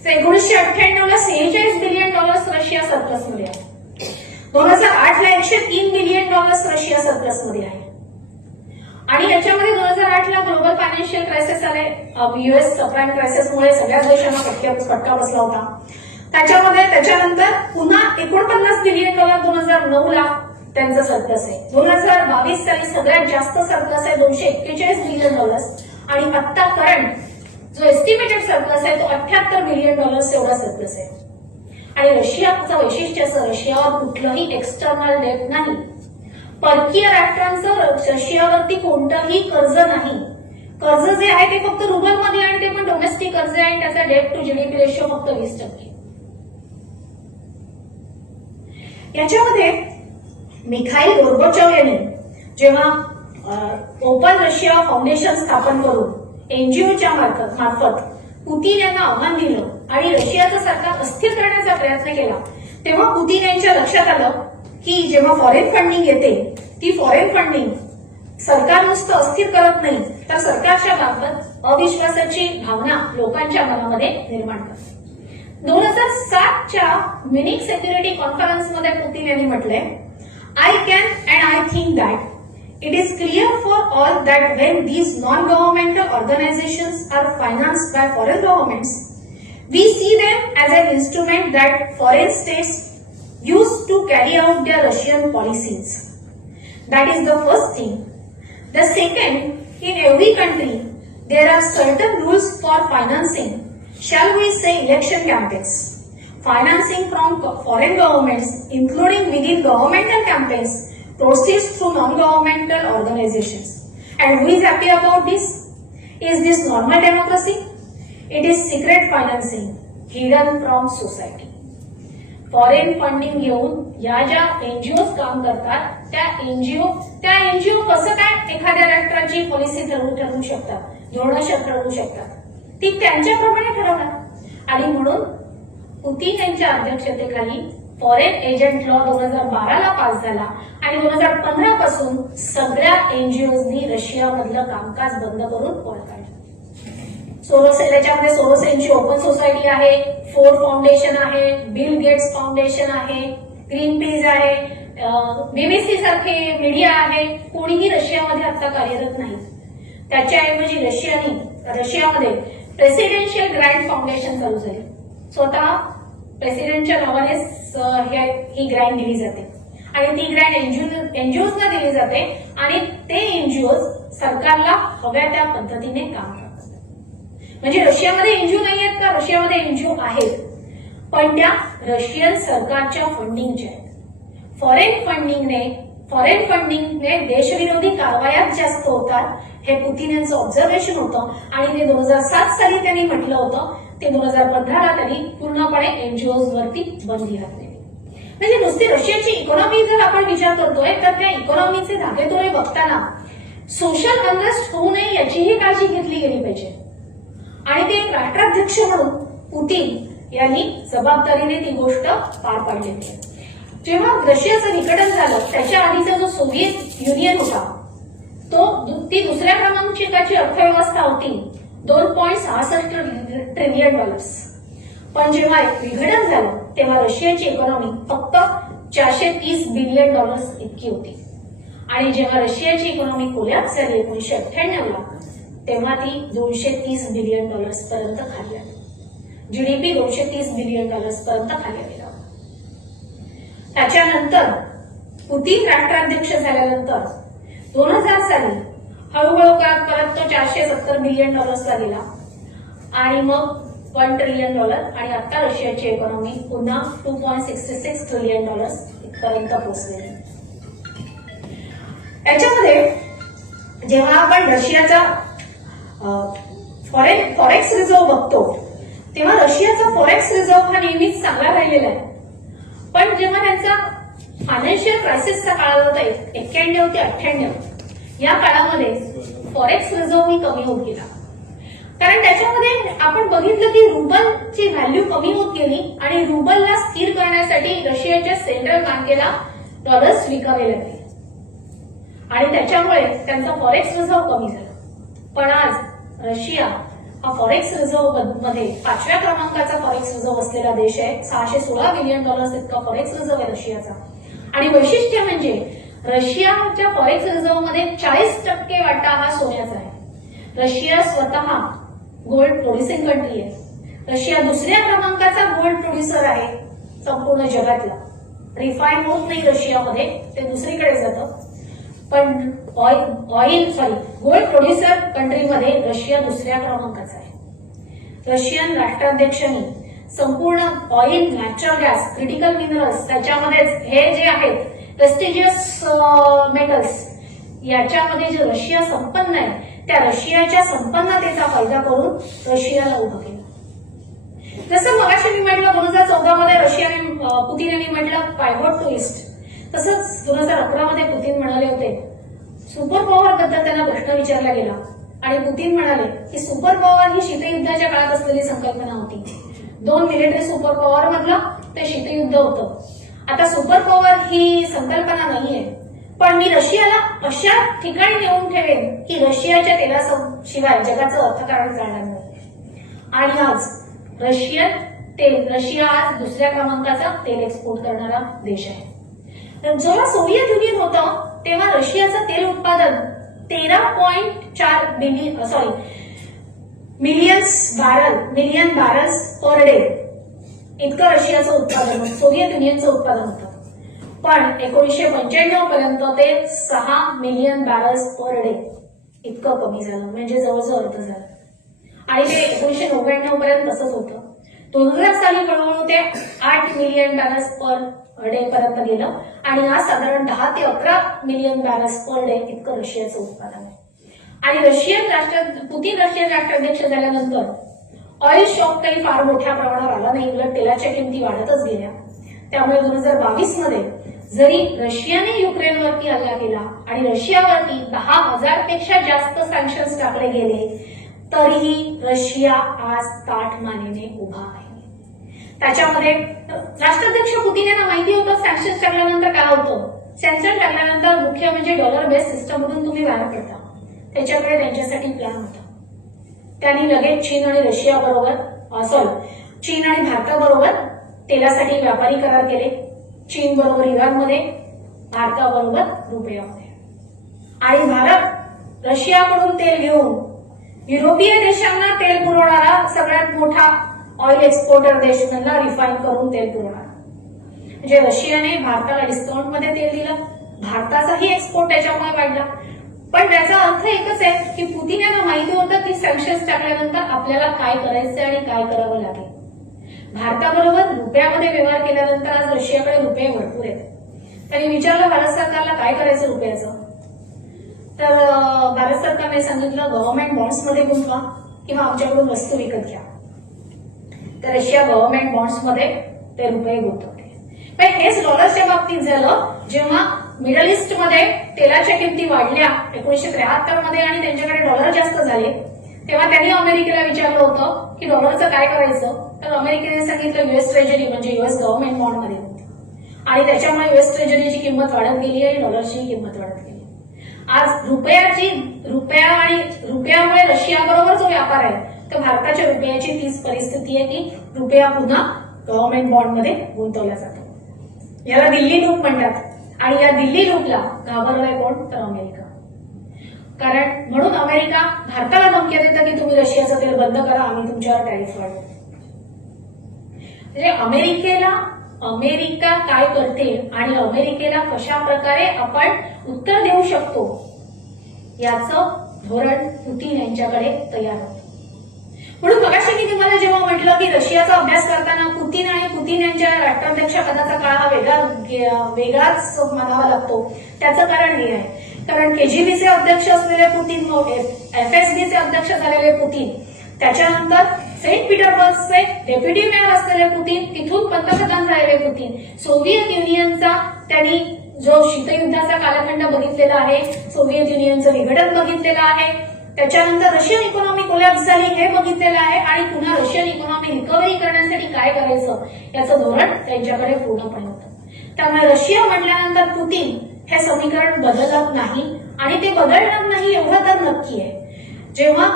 1998 ला $46 बिलियन रशिया सरप्लसमध्ये आहे. 2008 ला $103 बिलियन रशिया सरप्लसमध्ये आहे. आणि याच्यामध्ये 2008 ला ग्लोबल फायनान्शियल क्रायसिस आले, युएस सबप्राईम क्रायसिसमुळे सगळ्याच देशांना फटका बसला होता. त्याच्यानंतर पुन्हा $49 बिलियन 2009 ला त्यांचं सरप्लस आहे. 2022 साली सगळ्यात जास्त सरप्लस आहे $241 बिलियन आणि आता करंट जो एस्टिमेटेड सरप्लस आहे तो $78 बिलियन एवढा सरप्लस आहे. आणि रशियाचं वैशिष्ट्य असं, रशियावर कुठलंही एक्सटर्नल डेट नाही, परकीय राष्ट्रांचं रशियावरती कोणतंही कर्ज नाही. कर्ज जे आहे ते फक्त रुबलमध्ये आणि ते पण डोमेस्टिक कर्ज आहे आणि त्याचा डेट टू जीडीपी रेशो फक्त 20%. याच्यामध्ये मिखाईल गोर्बाचोव यांनी जेव्हा ओपन रशिया फाउंडेशन स्थापन करून एनजीओच्या मार्फत पुतीन यांना आव्हान दिलं आणि रशियाचं सरकार अस्थिर करण्याचा प्रयत्न केला, तेव्हा पुतीन यांच्या लक्षात आलं की जेव्हा फॉरेन फंडिंग येते ती फॉरेन फंडिंग सरकार नुसतं अस्थिर करत नाही तर सरकारच्या बाबत अविश्वासाची भावना लोकांच्या मनामध्ये निर्माण करते. 2007च्या म्युनिक सिक्युरिटी कॉन्फरन्समध्ये पुतीन यांनी म्हटलंय, I can and I think that it is clear for all that when these non-governmental organizations are financed by foreign governments, we see them as an instrument that foreign states use to carry out their Russian policies. That is the first thing. The second, in every country, there are certain rules for financing, shall we say election campaigns. Financing from foreign governments, including within governmental campaigns, proceeds through non-governmental organizations. And who is happy about this? Is this normal democracy? It is secret financing, hidden from society. Foreign funding घेऊन या ज्या NGO काम करतात त्या NGO कसं काय एखाद्या राष्ट्राची पॉलिसी ठरवू शकतात, धोरण ठरवू शकतात, ती त्यांच्याप्रमाणे ठरवणार. आणि म्हणून पुतीन यांच्या अध्यक्षतेखाली फॉरेन एजंट लॉ 2012 ला पास झाला आणि 2015 पासून सगळ्या एनजीओनी रशियामधलं कामकाज बंद करून पळ काढलं. याच्यामध्ये सोरोस यांची ओपन सोसायटी आहे, फोर्ड फाउंडेशन आहे, बिल गेट्स फाउंडेशन आहे, ग्रीन पीस आहे, बीबीसी सारखे मीडिया आहे. कोणीही रशियामध्ये आता कार्यरत नाही. त्याच्याऐवजी रशियामध्ये प्रेसिडेन्शियल ग्रँट फाउंडेशन चालू झाली. स्वतः प्रेसिडेंटच्या नावाने ही ग्रँट दिली जाते आणि ती ग्रँट एनजीओजना दिली जाते आणि ते एनजीओ सरकारला हव्या त्या पद्धतीने काम करतात. म्हणजे रशियामध्ये एनजीओ नाही आहेत का? रशियामध्ये एनजीओ आहेत, पण त्या रशियन सरकारच्या फंडिंगच्या आहेत. फॉरेन फंडिंगने देशविरोधी कारवायाच जास्त होतात हे पुतीन यांचं ऑब्झर्वेशन होतं आणि ते 2007 साली त्यांनी म्हटलं होतं, ते 2015 ला त्यांनी पूर्णपणे एनजीओवरती बंदी घातली. म्हणजे नुसती रशियाची इकॉनॉमी जर आपण विचार करतोय तर त्या इकॉनॉमीचे धागेदोरे बघताना सोशल अनरेस्ट होऊ नये याचीही काळजी घेतली गेली पाहिजे. आणि ते एक राष्ट्राध्यक्ष म्हणून पुतीन यांनी जबाबदारीने ती गोष्ट पार पाडलेली आहे. जेव्हा रशियाचं विघटन झालं त्याच्या आधीचा जो सोव्हिएत युनियन होता ती दुसऱ्या क्रमांकाची अर्थव्यवस्था होती $2.66 ट्रिलियन. पण जेव्हा विघटन झालं तेव्हा रशियाची इकॉनॉमी फक्त $430 बिलियन इतकी होती. आणि जेव्हा रशियाची इकॉनॉमी कोलॅप्स झाली 1998 ला तेव्हा ती $230 बिलियन पर्यंत खाली आली. जीडीपी $230 बिलियन पर्यंत खाली आलेला. त्याच्यानंतर पुतीन राष्ट्राध्यक्ष झाल्यानंतर 2000 साली हळूहळू परत तो $470 बिलियन गेला आणि मग $1 ट्रिलियन आणि आता रशियाची इकॉनॉमी पुन्हा $2.66 ट्रिलियन इथपर्यंत पोहोचलेली. याच्यामध्ये जेव्हा आपण रशियाचा फॉरेक्स रिझर्व्ह बघतो तेव्हा रशियाचा फॉरेक्स रिझर्व्ह हा नेहमीच चांगला राहिलेला आहे. पण जेव्हा त्यांचा फायनान्शियल क्रायसिसचा काळ होता 91 ते 98 या काळामध्ये फॉरेक्स रिझर्व्ह ही कमी होत गेला. कारण त्याच्यामध्ये आपण बघितलं की रुबलची व्हॅल्यू कमी होत गेली आणि रुबलला स्थिर करण्यासाठी रशियाच्या सेंट्रल बँकेला डॉलर्स विकावे लागले. आणि त्याच्यामुळे त्यांचा फॉरेक्स रिझर्व्ह कमी झाला. पण आज रशिया हा फॉरेक्स रिझर्व्ह मध्ये 5व्या क्रमांकाचा फॉरेक्स रिझर्व्ह असलेला देश आहे. $616 बिलियन इतका फॉरेक्स रिझर्व्ह आहे रशियाचा. आणि वैशिष्ट्य म्हणजे रशियाच्या फॉरेक्स रिझर्व्ह मध्ये 40% वाटा हा सोन्याचा आहे. रशिया स्वतः गोल्ड प्रोड्युसिंग कंट्री आहे. रशिया दुसऱ्या क्रमांकाचा गोल्ड प्रोड्युसर आहे संपूर्ण जगातला. रिफाईन होत नाही रशियामध्ये, ते दुसरीकडे जातं. पण गोल्ड प्रोड्युसर कंट्रीमध्ये रशिया दुसऱ्या क्रमांकाचा आहे. रशियन राष्ट्राध्यक्षांनी संपूर्ण oil, natural gas, critical minerals, त्याच्यामध्येच हे जे आहेत प्रेस्टिजियस मेटल्स, याच्यामध्ये जे रशिया संपन्न आहे त्या रशियाच्या संपन्नतेचा फायदा करून रशियाला उभं केलं. जसं मगाशी मी म्हटलं 2014 मध्ये रशियाने पुतीन यांनी म्हटलं पायवॉट टू ईस्ट, तसंच 2011 मध्ये पुतीन म्हणाले होते सुपर पॉवर बद्दल त्यांना प्रश्न विचारला गेला आणि पुतीन म्हणाले की सुपर पॉवर ही शीतयुद्धाच्या काळात असलेली संकल्पना होती. 2 मिलिटरी सुपर पॉवर मधलं ते शीतयुद्ध होतं. आता सुपर पॉवर ही संकल्पना नाहीये, पण मी रशियाला अशा ठिकाणी नेऊन ठेवेन की रशियाच्या तेलाशिवाय जगाचं अर्थकारण चालणार नाही. आणि आज रशिया आज दुसऱ्या क्रमांकाचा तेल एक्सपोर्ट करणारा देश आहे. जेव्हा सोव्हिएत युनियन होतं तेव्हा रशियाचं तेल उत्पादन 13.4 मिलियन बॅरल्स पर डे इतकं रशियाचं उत्पादन, सोव्हिएत युनियनचं उत्पादन होतं. पण 1995 पर्यंत ते 6 मिलियन बॅरल्स पर डे इतकं कमी झालं, म्हणजे जवळजवळ अर्ध झालं. आणि ते 1999 पर्यंत तसंच होतं. 2000 साली हळूहळू ते 8 मिलियन बॅरल्स पर डे पर्यंत गेलं आणि आज साधारण 10 ते 11 मिलियन बॅरल्स पर डे इतकं रशियाचं उत्पादन आहे. आणि पुतीन रशियन राष्ट्राध्यक्ष झाल्यानंतर ऑइल शॉक काही फार मोठ्या प्रमाणावर आला नाही, उलट तेलाच्या किमती वाढतच गेल्या. त्यामुळे 2022 मध्ये जरी रशियाने युक्रेनवरती हल्ला केला आणि रशियावरती 10,000 पेक्षा जास्त सँक्शन्स टाकले गेले, तरीही रशिया आज ताठ मानेने उभा आहे. त्याच्यामध्ये राष्ट्राध्यक्ष पुतीन यांना माहिती होतं सँक्शन्स टाकल्यानंतर काय होतं. सँक्शन टाकल्यानंतर मुख्य म्हणजे डॉलर बेस्ड सिस्टममधून तुम्ही बाहेर पडता. त्याच्याकडे त्यांच्यासाठी प्लॅन होता. त्यांनी लगेच चीन आणि भारताबरोबर तेलासाठी व्यापारी करार केले. चीन बरोबर युआनमध्ये, भारताबरोबर रुपयामध्ये. आणि भारत रशियाकडून तेल घेऊन युरोपीय देशांना तेल पुरवणारा सगळ्यात मोठा ऑइल एक्सपोर्टर देश म्हणला, रिफाईन करून तेल पुरवणारा. म्हणजे रशियाने भारताला डिस्काउंटमध्ये तेल दिलं, भारताचाही एक्सपोर्ट त्याच्यामुळे वाढला. पण त्याचा अर्थ एकच आहे की पुतीन यांना माहिती होतं की सँक्शन्स टाकल्यानंतर आपल्याला काय करायचं आणि काय करावं लागेल. भारताबरोबर रुपयामध्ये व्यवहार केल्यानंतर आज रशियाकडे रुपये भरपूर आहेत. त्यांनी विचारलं भारत सरकारला काय करायचं रुपयाचं, तर भारत सरकारने सांगितलं गव्हर्नमेंट बॉन्ड्समध्ये गुंतवा किंवा आमच्याकडून वस्तू विकत घ्या. तर रशिया गव्हर्नमेंट बॉन्ड्समध्ये ते रुपये गुंतवते. पण हेच डॉलरच्या बाबतीत झालं जेव्हा मिडल ईस्टमध्ये तेलाच्या किमती वाढल्या 1973 मध्ये आणि त्यांच्याकडे डॉलर जास्त झाले, तेव्हा त्यांनी अमेरिकेला विचारलं होतं की डॉलरचं काय करायचं. तर अमेरिकेने सांगितलं युएस ट्रेजरी म्हणजे युएस गव्हर्नमेंट बॉन्डमध्ये गुंतवा. आणि त्याच्यामुळे युएस ट्रेजरीची किंमत वाढत गेली आणि डॉलरची किंमत वाढत गेली. आज रुपयामुळे रशियाबरोबर जो व्यापार आहे तर भारताच्या रुपयाची तीच परिस्थिती आहे की रुपया पुन्हा गव्हर्नमेंट बॉन्डमध्ये गुंतवला जातो. याला दिल्ली लूप म्हणतात. आणि या दिल्ली लूपला घाबरलाय कोण, तर अमेरिका. कारण म्हणून अमेरिका भारताला धमक्या देतं की तुम्ही रशियाचं तेल बंद करा, आम्ही तुमच्यावर टॅरिफ वाढवू. म्हणजे अमेरिका काय करते आणि अमेरिकेला कशा प्रकारे आपण उत्तर देऊ शकतो याचं धोरण पुतीन यांच्याकडे तयार होतं. म्हणून मगाशी मी तुम्हाला जेव्हा म्हटलं की रशियाचा अभ्यास करताना पुतीन आणि पुतीन यांच्या राष्ट्राध्यक्ष पदाचा काळ हा वेगळाच मानावा लागतो. त्याचं कारण हे आहे, कारण केजीबीचे अध्यक्ष असलेले पुतीन, एफएसबीचे अध्यक्ष झालेले पुतीन, त्याच्यानंतर सेंट पीटर्सबर्गचे डेप्युटी मेयर असलेले पुतीन, तिथून पंतप्रधान झालेले पुतीन, सोव्हिएत युनियनचा त्यांनी जो शीतयुद्धाचा कालखंड बघितलेला आहे, सोव्हिएत युनियनचं विघटन बघितलेलं आहे, त्याच्यानंतर रशियन इकॉनॉमी कोलॅप्स झाली हे बघितलेलं आहे आणि पुन्हा रशियन इकॉनॉमी रिकव्हरी करण्यासाठी काय करायचं याचं धोरण त्यांच्याकडे पूर्णपणे होतं. त्यामुळे रशिया म्हटल्यानंतर पुतीन हे समीकरण बदलत नाही आणि ते बदलणार नाही एवढं तर नक्की आहे. जेव्हा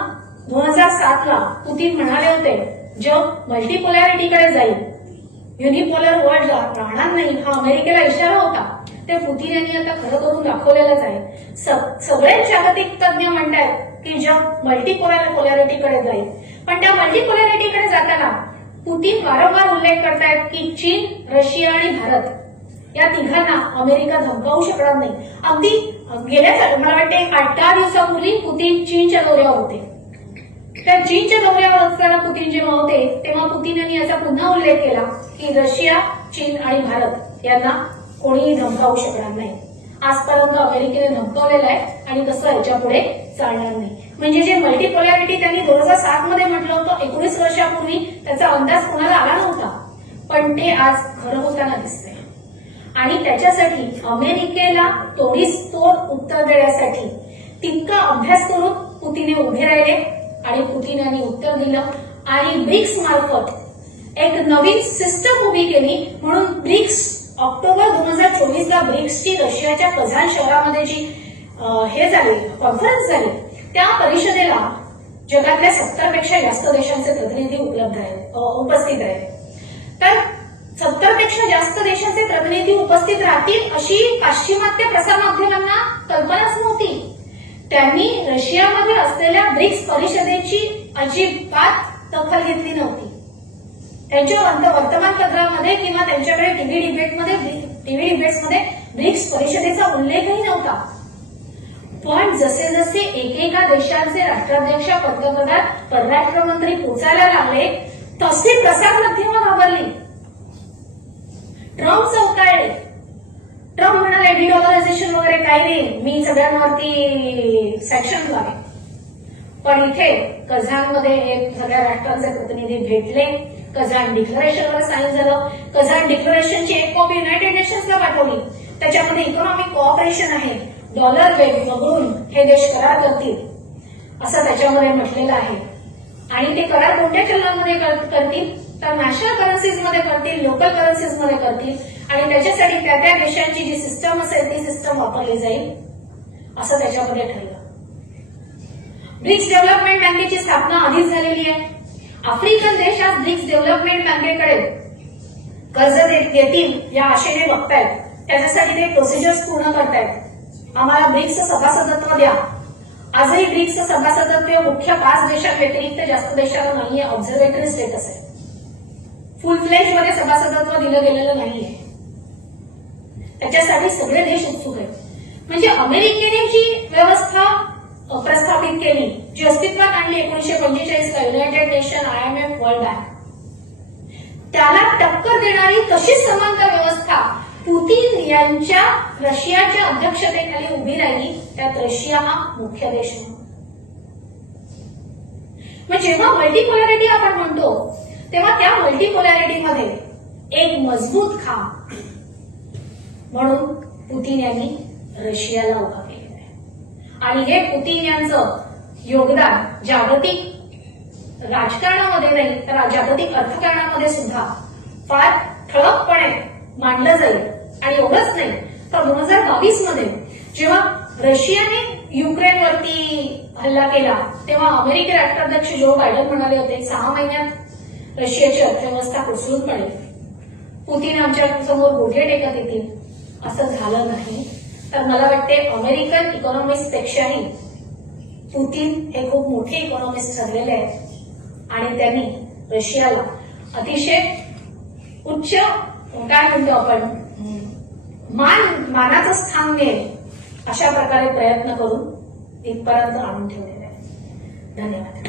2007ला पुतीन म्हणाले होते जग मल्टीपोलॅरिटीकडे जाईल, युनिपोलर वर्ल्ड राहणार नाही, हा अमेरिकेला इशारा होता. ते पुतीन यांनी आता खरं करून दाखवलेलंच आहे. सगळेच जागतिक तज्ञ म्हणतात की जग मल्टीपोलॅरिटीकडे जाईल. पण त्या मल्टीपोलॅरिटीकडे जाताना पुतीन वारंवार उल्लेख करतायत की चीन, रशिया आणि भारत या तिघांना अमेरिका धमकावू शकणार नाही. अगदी गेल्या मला वाटते 8-10 दिवसापूर्वी पुतीन चीनच्या दौऱ्यावर होते. त्या चीनच्या दौऱ्यावर असताना पुतीन जेव्हा होते तेव्हा पुतीन यांनी याचा पुन्हा उल्लेख केला की रशिया, चीन आणि भारत यांना कोणीही धमकावू शकणार नाही. आजपर्यंत अमेरिकेने धमकावलेलं आहे आणि कसं याच्या पुढे चालणार नाही. म्हणजे जे मल्टीपोलॅरिटी त्यांनी 2007 मध्ये म्हटलं होतं 19 वर्षापूर्वी, त्याचा अंदाज कोणाला आला नव्हता, पण ते आज खरं होताना दिसतंय. आणि त्याच्यासाठी अमेरिकेला तोडीसतोड उत्तर देण्यासाठी तितका अभ्यास करून पुतीन उभे राहिले आणि पुतीन यांनी उत्तर दिलं. आणि ब्रिक्स मार्फत एक नवीन सिस्टम उभी केली. म्हणून ब्रिक्स ऑक्टोबर 2024ला ब्रिक्सची रशियाच्या कझान शहरामध्ये जी हे झाली कॉन्फरन्स झाली, त्या परिषदेला जगातल्या 70 पेक्षा जास्त देशांचे प्रतिनिधी उपस्थित राहिले. तर 70 पेक्षा जास्त देशांचे प्रतिनिधी उपस्थित राहतील अशी पाश्चिमात्य प्रसारमाध्यमांना कल्पनाच नव्हती. त्यांनी रशियामध्ये असलेल्या ब्रिक्स परिषदेची अजिबात दखल घेतली नव्हती. त्यांच्या वर्तमानपत्रामध्ये किंवा त्यांच्याकडे टीव्ही डिबेट्समध्ये ब्रिक्स परिषदेचा उल्लेखही नव्हता. पण जसे जसे एकेका देशांचे राष्ट्राध्यक्ष, पंतप्रधान, परराष्ट्र मंत्री पोचायला लागले तसे प्रसारमाध्यमं घाबरली, ट्रम्प चौकाळले. ट्रम्प म्हणाले डिडॉलरायझेशन वगैरे काही नाही, मी सगळ्यांवरती सँक्शन लावेन. पण इथे कझानमध्ये हे सगळ्या राष्ट्रांचे प्रतिनिधी भेटले, कझान डिक्लेरेशनवर साईन झालं. कझान डिक्लेरेशनची एक कॉपी युनायटेड नेशन्सला पाठवली. त्याच्यामध्ये इकॉनॉमिक कोऑपरेशन आहे, डॉलर वगळून हे देश करार करतील असं त्याच्यामध्ये म्हटलेलं आहे. आणि ते करार कोणत्या चलनांमध्ये करतील तर नॅशनल करन्सीजमध्ये करतील, लोकल करन्सीजमध्ये करतील. आणि त्याच्यासाठी त्या त्या देशांची जी सिस्टम असेल ती सिस्टम वापरली जाईल असं त्याच्यामध्ये ठरलं. ब्रिक्स डेव्हलपमेंट बँकेची स्थापना आधीच झालेली आहे. आफ्रिकन देश आज ब्रिक्स डेव्हलपमेंट बँकेकडे कर्ज देतील या आशेने बघतायत. त्याच्यासाठी ते प्रोसिजर्स पूर्ण करतायत. आम्हाला ब्रिक्सचं सभासदत्व द्या. आजही ब्रिक्सचं सभासदत्व मुख्य 5 देशांव्यतिरिक्त जास्त देशांना नाहीये, ऑब्झर्वेटरी स्टेटस आहे. फुल फ्लेज मध्ये सभासदत्व दिलं गेलेलं नाहीये. त्याच्यासाठी सगळे देश उत्सुक आहेत. म्हणजे अमेरिकेने जी व्यवस्था प्रस्थापित केली, जी अस्तित्वात आणली 1945ला United Nation, IMF, World Bank, त्याला टक्कर देणारी तशीच समांतर व्यवस्था पुतीन यांच्या रशियाच्या अध्यक्षतेखाली उभी राहिली. त्यात रशिया हा मुख्य देश आहे. मग जेव्हा मल्टीपोलॅरिटी आपण म्हणतो तेव्हा त्या मल्टीपोलॅरिटीमध्ये एक मजबूत खांब म्हणून पुतीन यांनी रशियाला उभा केलेला आहे. आणि हे पुतीन यांचं योगदान जागतिक राजकारणामध्ये नाही तर जागतिक अर्थकारणामध्ये सुद्धा फार ठळकपणे मांडलं जाईल. आणि एवढंच नाही तर 2022 मध्ये जेव्हा रशियाने युक्रेनवरती हल्ला केला तेव्हा अमेरिकी राष्ट्राध्यक्ष जो बायडन म्हणाले होते 6 महिन्यात रशियाची अर्थव्यवस्था कोसळून पडेल, पुतीन आमच्या समोर गोठे टेकत येतील. असं झालं नाही. तर मला वाटते अमेरिकन इकॉनॉमिस्ट पेक्षाही पुतीन हे खूप मोठे इकॉनॉमिस्ट ठरलेले आहेत आणि त्यांनी रशियाला अतिशय उच्च काय म्हणतो आपण मानाचं स्थान मिळेल अशा प्रकारे प्रयत्न करून इथपर्यंत आणून ठेवलेले आहे. धन्यवाद.